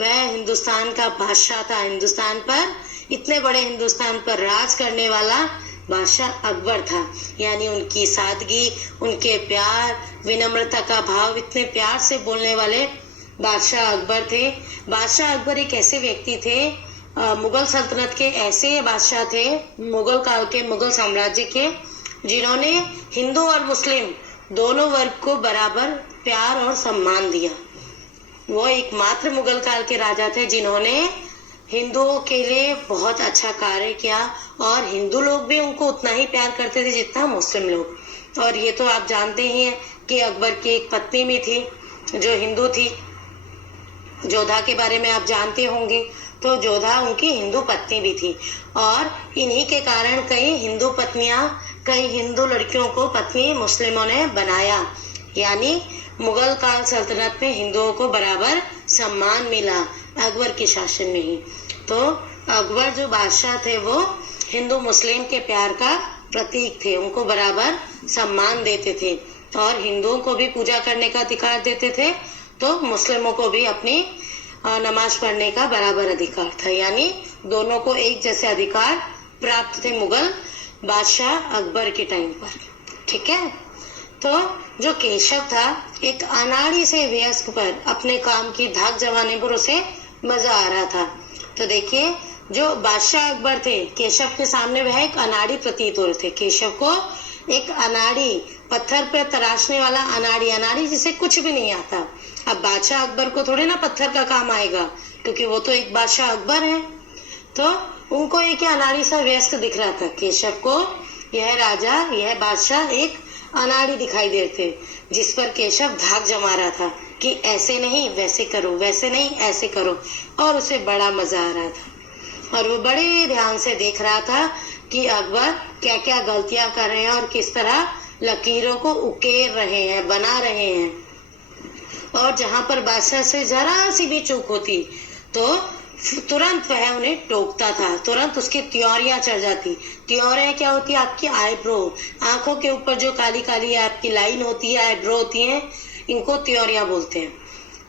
वह हिंदुस्तान का बादशाह था। हिंदुस्तान पर, इतने बड़े हिंदुस्तान पर राज करने वाला बादशाह अकबर था। यानी उनकी सादगी, उनके प्यार, विनम्रता का भाव, इतने प्यार से बोलने वाले बादशाह अकबर थे। बादशाह अकबर एक ऐसे व्यक्ति थे, मुगल सल्तनत के ऐसे बादशाह थे, मुगल काल के, मुगल साम्राज्य के, जिन्होंने हिंदू और मुस्लिम दोनों वर्ग को बराबर प्यार और सम्मान दिया। वो एकमात्र मुगल काल के राजा थे जिन्होंने हिंदुओं के लिए बहुत अच्छा कार्य किया और हिंदू लोग भी उनको उतना ही प्यार करते थे जितना मुस्लिम लोग। और ये तो आप जानते ही हैं कि अकबर की एक पत्नी भी थी जो हिंदू थी। जोधा के बारे में आप जानते होंगे, तो जोधा उनकी हिंदू पत्नी भी थी। और इन्हीं के कारण कई हिंदू पत्नियां, कई हिंदू लड़कियों को पत्नी मुस्लिमों ने बनाया। यानी मुगल काल सल्तनत में हिंदुओं को बराबर सम्मान मिला अकबर के शासन में ही। तो अकबर जो बादशाह थे वो हिंदू मुस्लिम के प्यार का प्रतीक थे, उनको बराबर सम्मान देते थे और हिंदुओं को भी पूजा करने का अधिकार देते थे, तो मुस्लिमों को भी अपनी नमाज पढ़ने का बराबर अधिकार था। यानी दोनों को एक जैसे अधिकार प्राप्त थे मुगल बादशाह अकबर के टाइम पर। ठीक है, तो जो केशव था एक अनाड़ी से वयस्क पर अपने काम की धाक जमाने पर उसे मजा आ रहा था। तो देखिए जो बादशाह अकबर थे, केशव के सामने वह एक अनाड़ी प्रतीत हो रहे थे। केशव को एक अनाड़ी, पत्थर पर तराशने वाला अनाड़ी जिसे कुछ भी नहीं आता। अब बादशाह अकबर को थोड़े ना पत्थर का काम आएगा, क्योंकि वो तो एक बादशाह अकबर है। तो उनको एक अनाड़ी सा व्यस्त दिख रहा था। केशव को यह राजा, यह बादशाह एक अनाड़ी दिखाई दे रहे थे, जिस पर केशव धाक जमा रहा था कि ऐसे नहीं वैसे करो, वैसे नहीं ऐसे करो, और उसे बड़ा मजा आ रहा था। और वो बड़े ध्यान से देख रहा था कि अकबर क्या क्या गलतियां कर रहे हैं और किस तरह लकीरों को उकेर रहे हैं, बना रहे हैं। और जहां पर बादशाह से जरा सी भी चूक होती तो तुरंत वह उन्हें टोकता था, तुरंत उसकी त्योरियां चढ़ जाती। त्योरियां क्या होती है? आपकी आईब्रो, आंखों के ऊपर जो काली काली आपकी लाइन होती है, आईब्रो होती है, इनको त्योरियां बोलते हैं।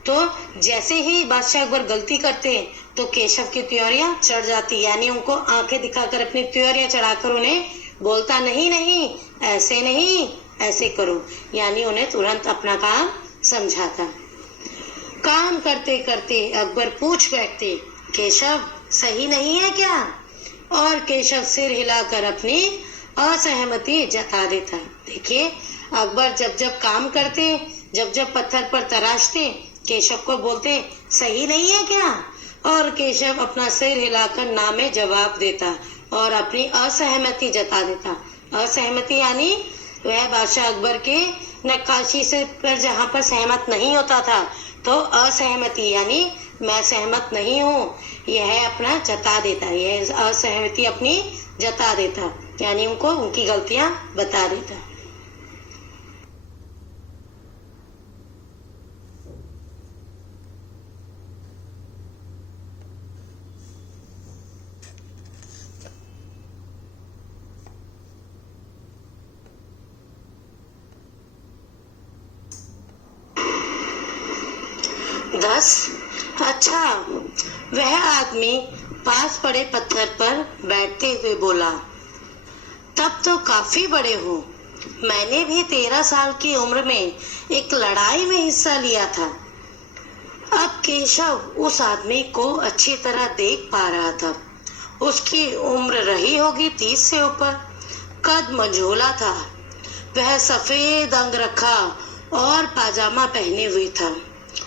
तो जैसे ही बादशाह अकबर गलती करते हैं तो केशव की त्योरियां चढ़ जाती, यानी उनको आंखें दिखाकर अपनी त्योरियां चढ़ाकर उन्हें बोलता नहीं नहीं ऐसे नहीं ऐसे करो, यानी उन्हें तुरंत अपना काम समझाता। काम करते करते अकबर पूछ बैठते, केशव सही नहीं है क्या? और केशव सिर हिलाकर अपनी असहमति जता देता। देखिए अकबर जब जब काम करते, जब जब पत्थर पर तराशते, केशव को बोलते सही नहीं है क्या? और केशव अपना सिर हिलाकर ना में जवाब देता और अपनी असहमति जता देता। असहमति यानी वह बादशाह अकबर के नक्काशी से पर जहाँ पर सहमत नहीं होता था, तो असहमति यानी मैं सहमत नहीं हूँ, यह अपना जता देता, यह असहमति अपनी जता देता, यानी उनको उनकी गलतियां बता देता। अच्छा, वह आदमी पास पड़े पत्थर पर बैठते हुए बोला, तब तो काफी बड़े हो। मैंने भी 13 साल की उम्र में एक लड़ाई में हिस्सा लिया था। अब केशव उस आदमी को अच्छी तरह देख पा रहा था। उसकी उम्र रही होगी 30 से ऊपर। कद मंझोला था। वह सफेद अंगरखा और पाजामा पहने हुए था।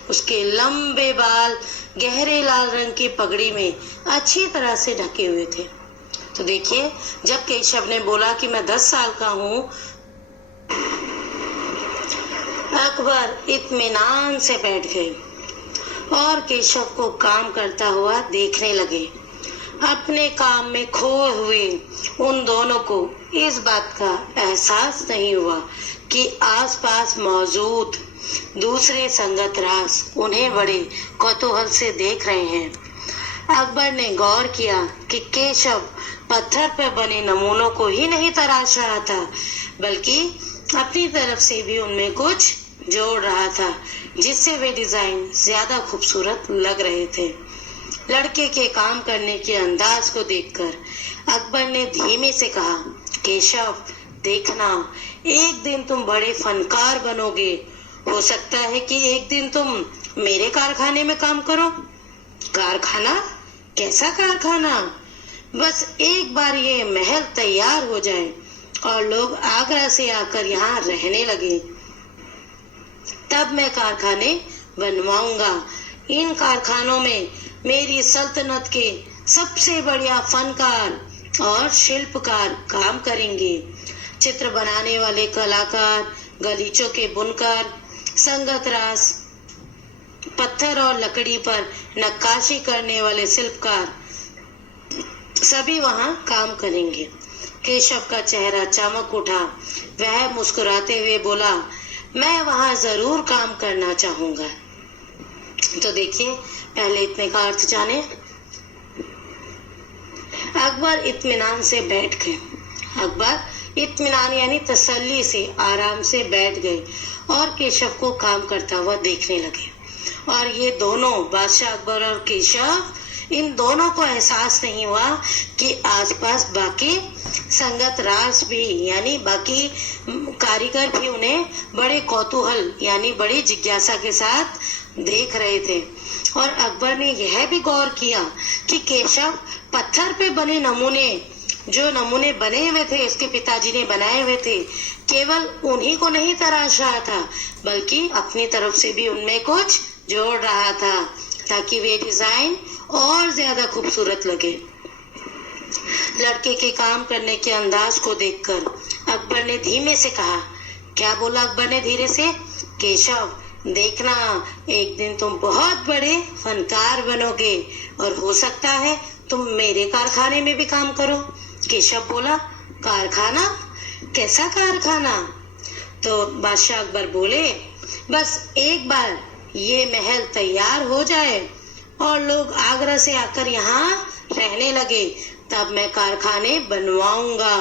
उसके लंबे बाल गहरे लाल रंग की पगड़ी में अच्छी तरह से ढके हुए थे। तो देखिए, जब केशव ने बोला कि मैं 10 साल का हूँ, अकबर इत्मीनान से बैठ गए और केशव को काम करता हुआ देखने लगे। अपने काम में खोए हुए उन दोनों को इस बात का एहसास नहीं हुआ कि आसपास मौजूद दूसरे संगतराज उन्हें बड़े कौतूहल से देख रहे हैं। अकबर ने गौर किया कि केशव पत्थर पर बने नमूनों को ही नहीं तराश रहा था, बल्कि अपनी तरफ से भी उनमें कुछ जोड़ रहा था, जिससे वे डिजाइन ज्यादा खूबसूरत लग रहे थे। लड़के के काम करने के अंदाज को देखकर अकबर ने धीमे से कहा, केशव, देखना, एक दिन तुम बड़े फनकार बनोगे। हो सकता है कि एक दिन तुम मेरे कारखाने में काम करो। कारखाना? कैसा कारखाना? बस एक बार ये महल तैयार हो जाए और लोग आगरा से आकर यहाँ रहने लगे, तब मैं कारखाने बनवाऊंगा। इन कारखानों में मेरी सल्तनत के सबसे बढ़िया फनकार और शिल्पकार काम करेंगे। चित्र बनाने वाले कलाकार, गलीचों के बुनकर, संगतराज, पत्थर और लकड़ी पर नक्काशी करने वाले शिल्पकार, सभी वहां काम करेंगे। केशव का चेहरा चमक उठा। वह मुस्कुराते हुए बोला, मैं वहां जरूर काम करना चाहूंगा। तो देखिए, पहले इतने का अर्थ जाने। अकबर इत्मीनान से बैठ गए। अकबर इत्मीनान यानी तसल्ली से आराम से बैठ गए और केशव को काम करता हुआ देखने लगे। और ये दोनों, बादशाह अकबर और केशव, इन दोनों को एहसास नहीं हुआ कि आसपास बाकी संगत राज भी यानी बाकी कारीगर भी उन्हें बड़े कौतूहल यानी बड़ी जिज्ञासा के साथ देख रहे थे। और अकबर ने यह भी गौर किया कि केशव पत्थर पे बने नमूने, जो नमूने बने हुए थे, उसके पिताजी ने बनाए हुए थे, केवल उन्हीं को नहीं तराश रहा था, बल्कि अपनी तरफ से भी उनमें कुछ जोड़ रहा था, ताकि वे डिजाइन और ज्यादा खूबसूरत लगे। लड़के के काम करने के अंदाज को देखकर अकबर ने धीमे से कहा। क्या बोला अकबर ने धीरे से? केशव, देखना, एक दिन तुम बहुत बड़े फनकार बनोगे और हो सकता है तुम मेरे कारखाने में भी काम करो। केशव बोला, कारखाना? कैसा कारखाना? तो बादशाह अकबर बोले, बस एक बार ये महल तैयार हो जाए और लोग आगरा से आकर यहाँ रहने लगे, तब मैं कारखाने बनवाऊंगा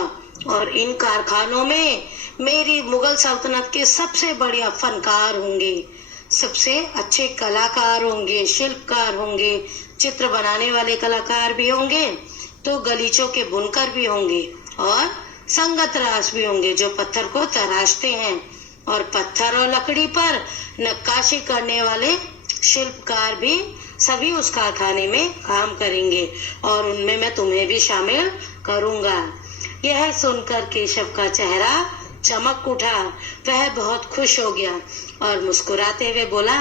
और इन कारखानों में मेरी मुगल सल्तनत के सबसे बढ़िया फनकार होंगे, सबसे अच्छे कलाकार होंगे, शिल्पकार होंगे, चित्र बनाने वाले कलाकार भी होंगे, तो गलीचों के बुनकर भी होंगे और संगतराज भी होंगे जो पत्थर को तराशते हैं, और पत्थर और लकड़ी पर नक्काशी करने वाले शिल्पकार भी सभी उस कारखाने में काम करेंगे और उनमें मैं तुम्हें भी शामिल करूंगा। यह सुनकर केशव का चेहरा चमक उठा। वह बहुत खुश हो गया और मुस्कुराते हुए बोला,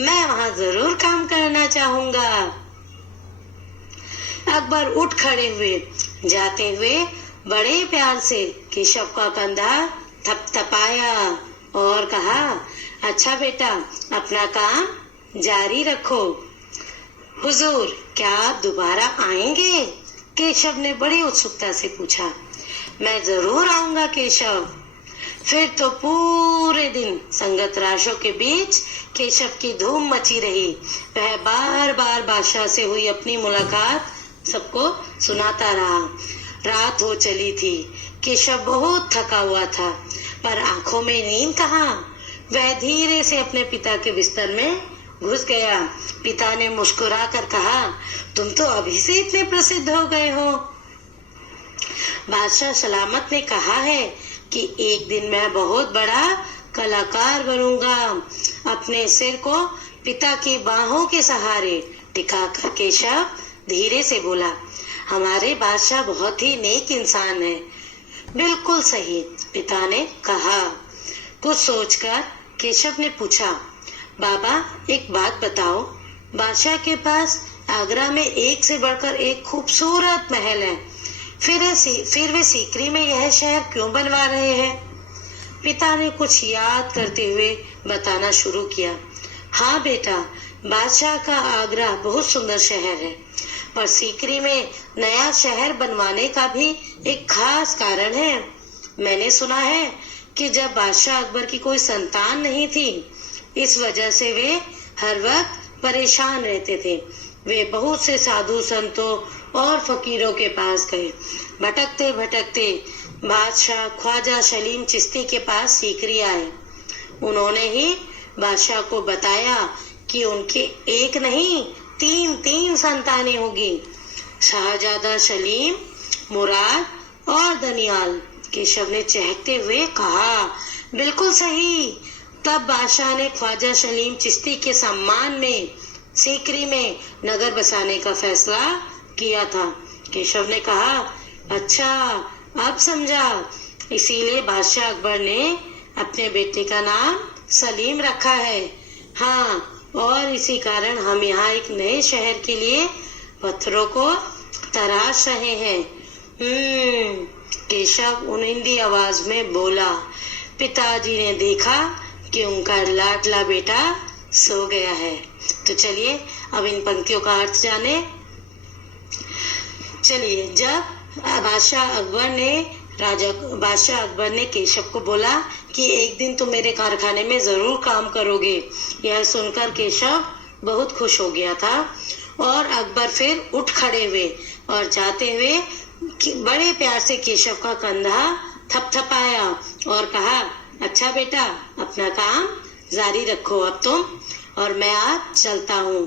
मैं वहां जरूर काम करना चाहूंगा। अकबर उठ खड़े हुए, जाते हुए बड़े प्यार से केशव का कंधा थपथपाया और कहा, अच्छा बेटा, अपना काम जारी रखो। हुजूर, क्या आप दोबारा आएंगे? केशव ने बड़ी उत्सुकता से पूछा। मैं जरूर आऊंगा केशव। फिर तो पूरे दिन संगतराशों के बीच केशव की धूम मची रही। वह बार बार बादशाह से हुई अपनी मुलाकात सबको सुनाता रहा। रात हो चली थी। केशव बहुत थका हुआ था, पर आंखों में नींद कहाँ। वह धीरे से अपने पिता के बिस्तर में घुस गया। पिता ने मुस्कुरा कर कहा, तुम तो अभी से इतने प्रसिद्ध हो गए हो। बादशाह सलामत ने कहा है कि एक दिन मैं बहुत बड़ा कलाकार बनूंगा। अपने सिर को पिता की बाहों के सहारे टिकाकर केशव धीरे से बोला, हमारे बादशाह बहुत ही नेक इंसान है। बिल्कुल सही, पिता ने कहा। कुछ सोचकर केशव ने पूछा, बाबा एक बात बताओ, बादशाह के पास आगरा में एक से बढ़कर एक खूबसूरत महल है, फिर वे सीकरी में यह शहर क्यों बनवा रहे हैं? पिता ने कुछ याद करते हुए बताना शुरू किया। हाँ बेटा, बादशाह का आगरा बहुत सुंदर शहर है, पर सीकरी में नया शहर बनवाने का भी एक खास कारण है। मैंने सुना है कि जब बादशाह अकबर की कोई संतान नहीं थी, इस वजह से वे हर वक्त परेशान रहते थे। वे बहुत से साधु संतों और फकीरों के पास गए। भटकते भटकते बादशाह ख्वाजा सलीम चिश्ती के पास सीकरी आए। उन्होंने ही बादशाह को बताया कि उनके एक नहीं तीन संतानें होगी, शाहजादा सलीम, मुराद और दनियाल। केशव ने चहकते हुए कहा, बिल्कुल सही। तब बादशाह ने ख्वाजा सलीम चिश्ती के सम्मान में सीकरी में नगर बसाने का फैसला किया था। केशव ने कहा, अच्छा अब समझा, इसीलिए बादशाह अकबर ने अपने बेटे का नाम सलीम रखा है। हाँ, और इसी कारण हम यहाँ एक नए शहर के लिए पत्थरों को तराश रहे हैं। केशव उनिंदी आवाज में बोला। पिताजी ने देखा कि उनका लाडला बेटा सो गया है। तो चलिए अब इन पंक्तियों का अर्थ जाने। चलिए, जब बादशाह अकबर ने केशव को बोला कि एक दिन तुम मेरे कारखाने में जरूर काम करोगे, यह सुनकर केशव बहुत खुश हो गया था। और अकबर फिर उठ खड़े हुए और जाते हुए बड़े प्यार से केशव का कंधा थपथपाया और कहा, अच्छा बेटा, अपना काम जारी रखो अब तुम, और मैं आज चलता हूँ।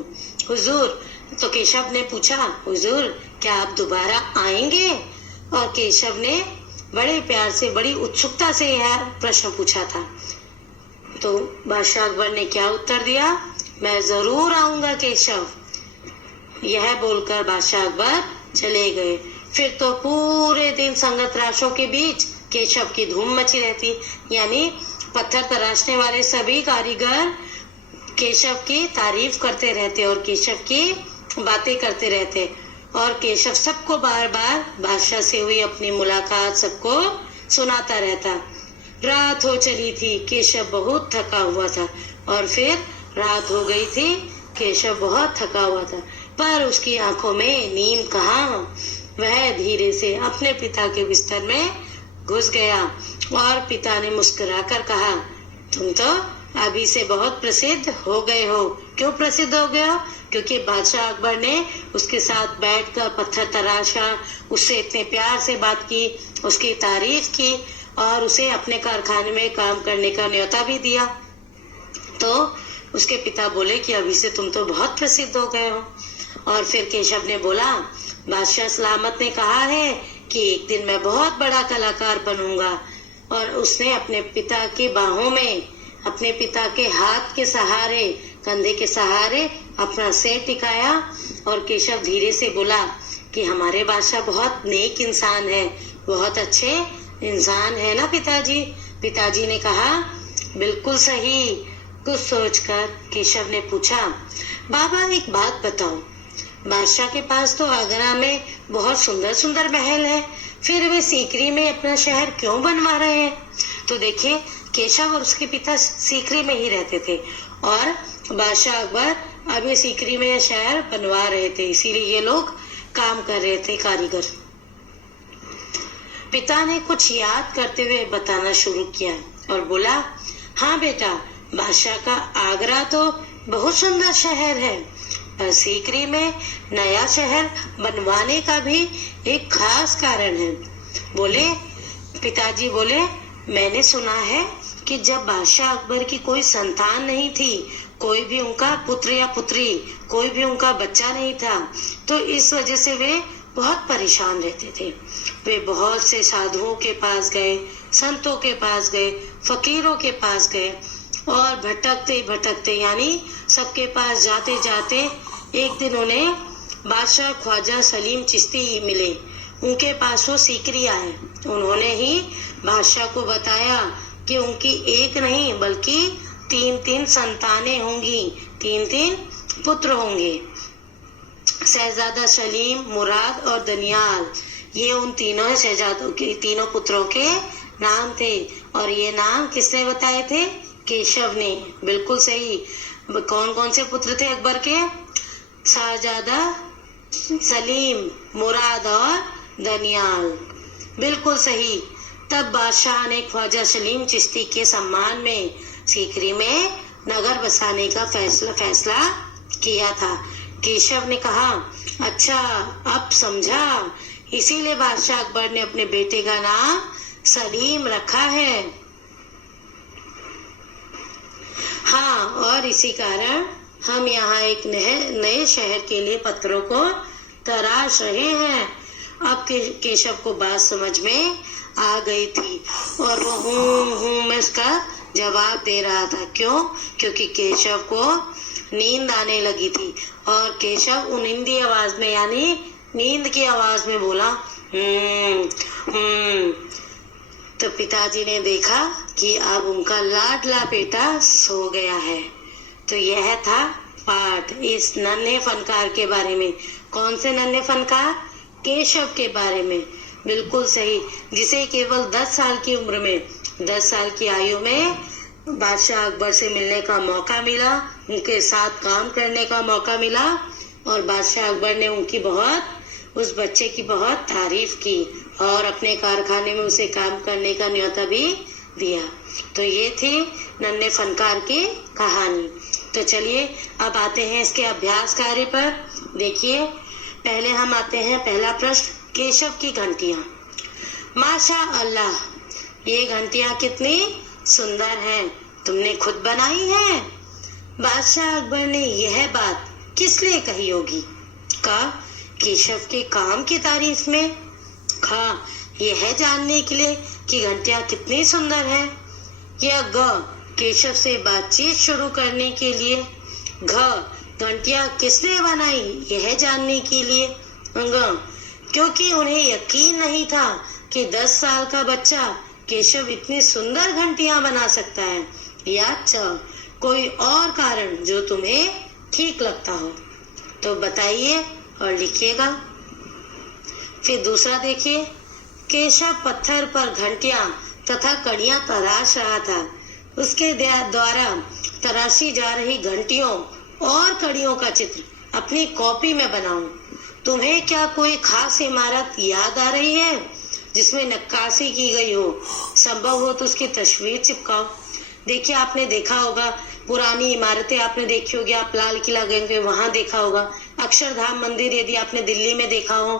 हुजूर, तो केशव ने पूछा, हुजूर क्या आप दोबारा आएंगे? और केशव ने बड़े प्यार से, बड़ी उत्सुकता से यह प्रश्न पूछा था। तो बादशाह अकबर ने क्या उत्तर दिया, मैं जरूर आऊंगा केशव। यह बोलकर बादशाह अकबर चले गए। फिर तो पूरे दिन संगत राशों के बीच केशव की धूम मची रहती, यानी पत्थर तराशने वाले सभी कारीगर केशव की तारीफ करते रहते और केशव की बातें करते रहते, और केशव सबको बार बार बादशाह से हुई अपनी मुलाकात सबको सुनाता रहता। रात हो चली थी, केशव बहुत थका हुआ था, और फिर रात हो गई थी, केशव बहुत थका हुआ था, पर उसकी आंखों में नींद कहाँ। वह धीरे से अपने पिता के बिस्तर में घुस गया और पिता ने मुस्कुराकर कहा, तुम तो अभी से बहुत प्रसिद्ध हो गए हो। क्यों प्रसिद्ध हो गए हो? क्योंकि बादशाह अकबर ने उसके साथ बैठकर पत्थर तराशा, उससे इतने प्यार से बात की, उसकी तारीफ की और उसे अपने कारखाने में काम करने का न्योता भी दिया। तो उसके पिता बोले कि अभी से तुम तो बहुत प्रसिद्ध हो गए हो। और फिर केशव ने बोला, बादशाह सलामत ने कहा है कि एक दिन मैं बहुत बड़ा कलाकार बनूंगा। और उसने अपने पिता की बाहों में, अपने पिता के हाथ के सहारे, कंधे के सहारे अपना सिर टिकाया और केशव धीरे से बोला कि हमारे बादशाह बहुत नेक इंसान है, बहुत अच्छे इंसान है ना पिताजी। पिताजी ने कहा, बिल्कुल सही। कुछ सोचकर केशव ने पूछा, बाबा एक बात बताओ, बादशाह के पास तो आगरा में बहुत सुंदर सुंदर महल है, फिर वे सीकरी में अपना शहर क्यों बनवा रहे हैं? तो देखिए, केशव और उसके पिता सीकरी में ही रहते थे और बादशाह अकबर अभी सीकरी में शहर बनवा रहे थे, इसीलिए ये लोग काम कर रहे थे, कारीगर। पिता ने कुछ याद करते हुए बताना शुरू किया और बोला, हाँ बेटा, बादशाह का आगरा तो बहुत सुंदर शहर है, पर सीकरी में नया शहर बनवाने का भी एक खास कारण है। पिताजी बोले, मैंने सुना है कि जब बादशाह अकबर की कोई संतान नहीं थी, कोई भी उनका पुत्र या पुत्री, कोई भी उनका बच्चा नहीं था, तो इस वजह से वे बहुत परेशान रहते थे। वे बहुत से साधुओं के पास गए, संतों के पास गए, फकीरों के पास गए, और भटकते भटकते, यानी सबके पास जाते जाते एक दिन उन्हें बादशाह ख्वाजा सलीम चिश्ती मिले। उनके पास वो सीकरी आए। उन्होंने ही बादशाह को बताया कि उनकी एक नहीं बल्कि 3-3 संतानें होंगी, 3-3 पुत्र होंगे। शहजादा सलीम, मुराद और दनियाल, ये उन तीनों शहजादों के, तीनों पुत्रों के नाम थे। और ये नाम किसने बताए थे? केशव ने। बिल्कुल सही। कौन कौन से पुत्र थे अकबर के? शहजादा सलीम, मुराद और दनियाल। बिल्कुल सही। तब बादशाह ने ख्वाजा सलीम चिश्ती के सम्मान में सीकरी में नगर बसाने का फैसला किया था। केशव ने कहा, अच्छा अब समझा, इसीलिए बादशाह अकबर ने अपने बेटे का नाम सलीम रखा है। हाँ, और इसी कारण हम यहाँ एक नए शहर के लिए पत्थरों को तराश रहे हैं। अब केशव को बात समझ में आ गई थी और वो हूँ में उसका जवाब दे रहा था। क्यों? क्योंकि केशव को नींद आने लगी थी और केशव उनिंदी आवाज में, यानी नींद की आवाज में बोला, तो पिताजी ने देखा कि अब उनका लाडला बेटा सो गया है। तो यह था पाठ इस नन्हे फनकार के बारे में। कौन से नन्हे फनकार? केशव के बारे में। बिल्कुल सही। जिसे केवल 10 साल की उम्र में, 10 साल की आयु में बादशाह अकबर से मिलने का मौका मिला, उनके साथ काम करने का मौका मिला और बादशाह अकबर ने उस बच्चे की बहुत तारीफ की और अपने कारखाने में उसे काम करने का न्योता भी दिया। तो ये थी नन्हे फनकार की कहानी। तो चलिए अब आते हैं इसके अभ्यास कार्य पर। देखिए, पहले हम आते हैं पहला प्रश्न, केशव की घंटियां। माशा अल्लाह, ये घंटियां कितनी सुंदर हैं, तुमने खुद बनाई हैं? बादशाह अकबर ने यह बात किस लिए कही होगी? का केशव के काम की तारीफ में, खा यह जानने के लिए कि घंटियां कितनी सुंदर हैं, या ग केशव से बातचीत शुरू करने के लिए, घ घंटियां किसने बनाई यह जानने के लिए, ग क्योंकि उन्हें यकीन नहीं था कि 10 साल का बच्चा केशव इतनी सुंदर घंटियां बना सकता है, या च कोई और कारण जो तुम्हें ठीक लगता हो। तो बताइए और लिखिएगा। फिर दूसरा देखिए, केशव पत्थर पर घंटियां तथा कड़ियां तराश रहा था। उसके द्वारा तराशी जा रही घंटियों और कड़ियों का चित्र अपनी कॉपी में बनाऊं। तुम्हें क्या कोई खास इमारत याद आ रही है जिसमें नक्काशी की गई हो? संभव हो तो उसकी तस्वीर चिपकाओ। देखिए, आपने देखा होगा पुरानी इमारतें, आपने देखी होगी, आप लाल किला गए वहां देखा होगा। अक्षरधाम मंदिर यदि आपने दिल्ली में देखा हो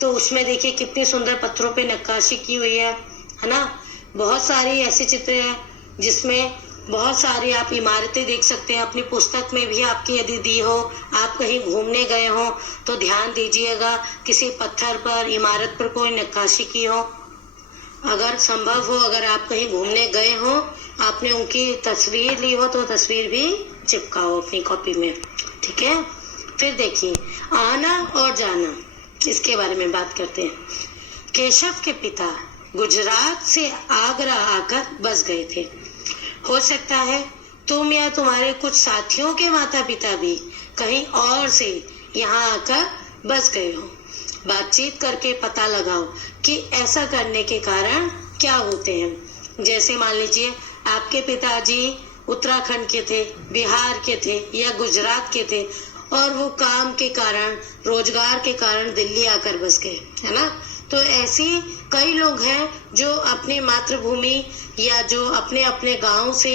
तो उसमें देखिए कितनी सुंदर पत्थरों पे नक्काशी की हुई है ना। बहुत सारी ऐसे चित्र हैं जिसमें बहुत सारी आप इमारतें देख सकते हैं। अपनी पुस्तक में भी आपकी यदि दी हो, आप कहीं घूमने गए हो तो ध्यान दीजिएगा किसी पत्थर पर, इमारत पर कोई नक्काशी की हो। अगर संभव हो, अगर आप कहीं घूमने गए हो, आपने उनकी तस्वीर ली हो तो तस्वीर भी चिपकाओ अपनी कॉपी में, ठीक है। फिर देखिए, आना और जाना, इसके बारे में बात करते हैं। केशव के पिता गुजरात से आगरा आकर बस गए थे। हो सकता है तुम या तुम्हारे कुछ साथियों के माता पिता भी कहीं और से यहाँ आकर बस गए हो। बातचीत करके पता लगाओ कि ऐसा करने के कारण क्या होते हैं। जैसे मान लीजिए आपके पिताजी उत्तराखंड के थे, बिहार के थे या गुजरात के थे और वो काम के कारण, रोजगार के कारण दिल्ली आकर बस गए, है ना। तो ऐसी कई लोग हैं जो अपनी मातृभूमि या जो अपने अपने गांव से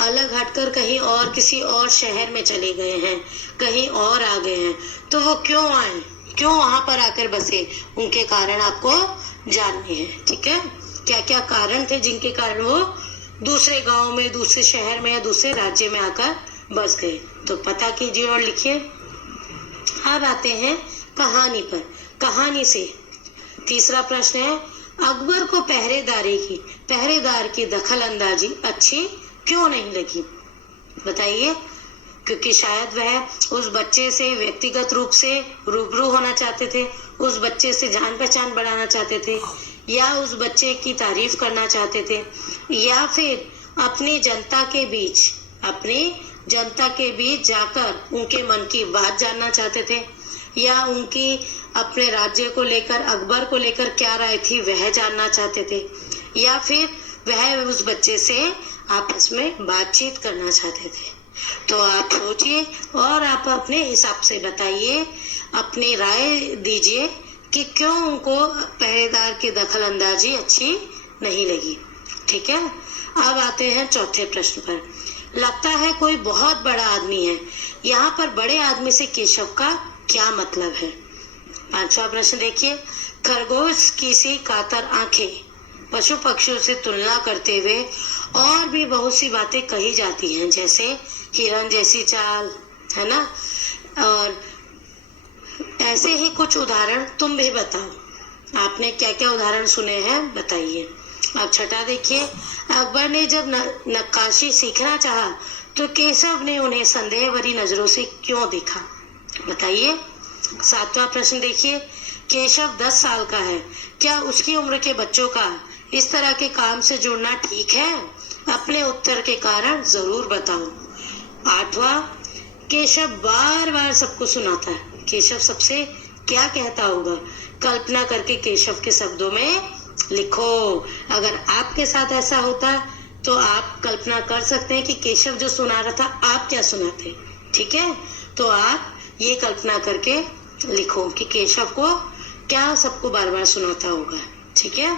अलग हटकर कहीं और किसी और शहर में चले गए हैं, कहीं और आ गए हैं। तो वो क्यों आए, क्यों वहां पर आकर बसे, उनके कारण आपको जानने हैं, ठीक है। क्या क्या कारण थे जिनके कारण वो दूसरे गांव में, दूसरे शहर में या दूसरे राज्य में आकर बस गए, तो पता कीजिए और लिखिए। अब आते हैं कहानी पर। कहानी से तीसरा प्रश्न है, अकबर को पहरेदार की दखल अंदाजी अच्छी क्यों नहीं लगी? बताइए। क्योंकि शायद वह उस बच्चे से व्यक्तिगत रूप से रूबरू होना चाहते थे, उस बच्चे से जान पहचान बढ़ाना चाहते थे, या उस बच्चे की तारीफ करना चाहते थे, या फिर अपनी जनता के बीच जाकर उनके मन की बात जानना चाहते थे, या उनकी अपने राज्य को लेकर, अकबर को लेकर क्या राय थी वह जानना चाहते थे, या फिर वह उस बच्चे से आपस में बातचीत करना चाहते थे। तो आप सोचिए और आप अपने हिसाब से बताइए, अपनी राय दीजिए कि क्यों उनको पहरेदार की दखल अंदाजी अच्छी नहीं लगी। ठीक है, अब आते हैं चौथे प्रश्न पर। लगता है कोई बहुत बड़ा आदमी है, यहाँ पर बड़े आदमी से केशव का क्या मतलब है? पांचवा प्रश्न देखिए। खरगोश की सी कातर आंखें, पशु पक्षियों से तुलना करते हुए और भी बहुत सी बातें कही जाती हैं, जैसे हिरन जैसी चाल, है ना? और ऐसे ही कुछ उदाहरण तुम भी बताओ। आपने क्या क्या उदाहरण सुने हैं बताइए। अब छठा देखिए। अकबर ने जब नक्काशी सीखना चाहा तो केशव ने उन्हें संदेह भरी नजरों से क्यों देखा? बताइए। सातवां प्रश्न देखिए। केशव 10 साल का है, क्या उसकी उम्र के बच्चों का इस तरह के काम से जुड़ना ठीक है? अपने उत्तर के कारण जरूर बताओ। आठवां, केशव बार बार सबको सुनाता है, केशव सबसे क्या कहता होगा? कल्पना करके केशव के शब्दों में लिखो। अगर आपके साथ ऐसा होता तो आप कल्पना कर सकते हैं कि केशव जो सुना रहा था आप क्या सुनाते। ठीक है, तो आप ये कल्पना करके लिखो कि केशव को क्या सबको बार बार सुनाता होगा। ठीक है,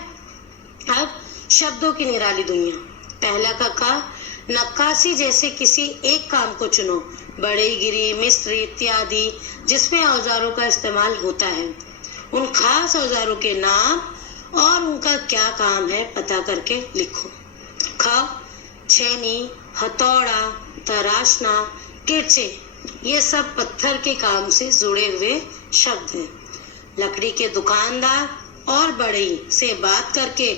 अब शब्दों की निराली दुनिया। पहला का नक्काशी जैसे किसी एक काम को चुनो, बढ़ईगिरी, मिस्त्री इत्यादि जिसमें औजारों का इस्तेमाल होता है, उन खास औजारों के नाम और उनका क्या काम है पता करके लिखो। छेनी, हथौड़ा, तराशना, किरचे, ये सब पत्थर के काम से जुड़े हुए शब्द हैं। लकड़ी के दुकानदार और बढ़ई से बात करके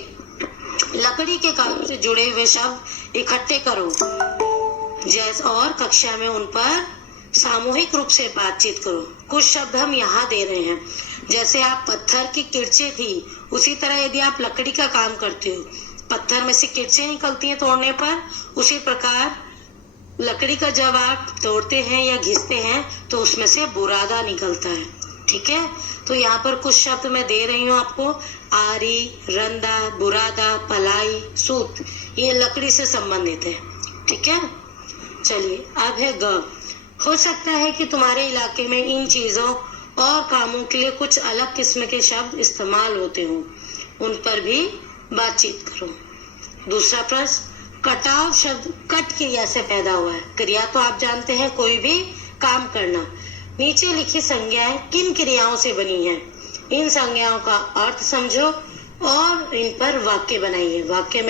लकड़ी के काम से जुड़े हुए शब्द इकट्ठे करो, जैसे और कक्षा में उन पर सामूहिक रूप से बातचीत करो। कुछ शब्द हम यहाँ दे रहे हैं, जैसे आप पत्थर की किरचे थी, उसी तरह यदि आप लकड़ी का काम करते हो, पत्थर में से किरचे निकलती हैं तोड़ने पर, उसी प्रकार लकड़ी का जब आप तोड़ते हैं या घिसते हैं तो उसमें से बुरादा निकलता है। ठीक है, तो यहाँ पर कुछ शब्द मैं दे रही हूँ आपको। आरी, रंदा, बुरादा, पलाई, सूत, ये लकड़ी से संबंधित है। ठीक है, चलिए अब है ग। हो सकता है कि तुम्हारे इलाके में इन चीजों और कामों के लिए कुछ अलग किस्म के शब्द इस्तेमाल होते हों, उन पर भी बातचीत करो। दूसरा प्रश्न, कटाव शब्द कट क्रिया से पैदा हुआ है। क्रिया तो आप जानते हैं, कोई भी काम करना। नीचे लिखी संज्ञाएं किन क्रियाओं से बनी हैं? इन संज्ञाओं का अर्थ समझो और इन पर वाक्य बनाइए। वाक्य में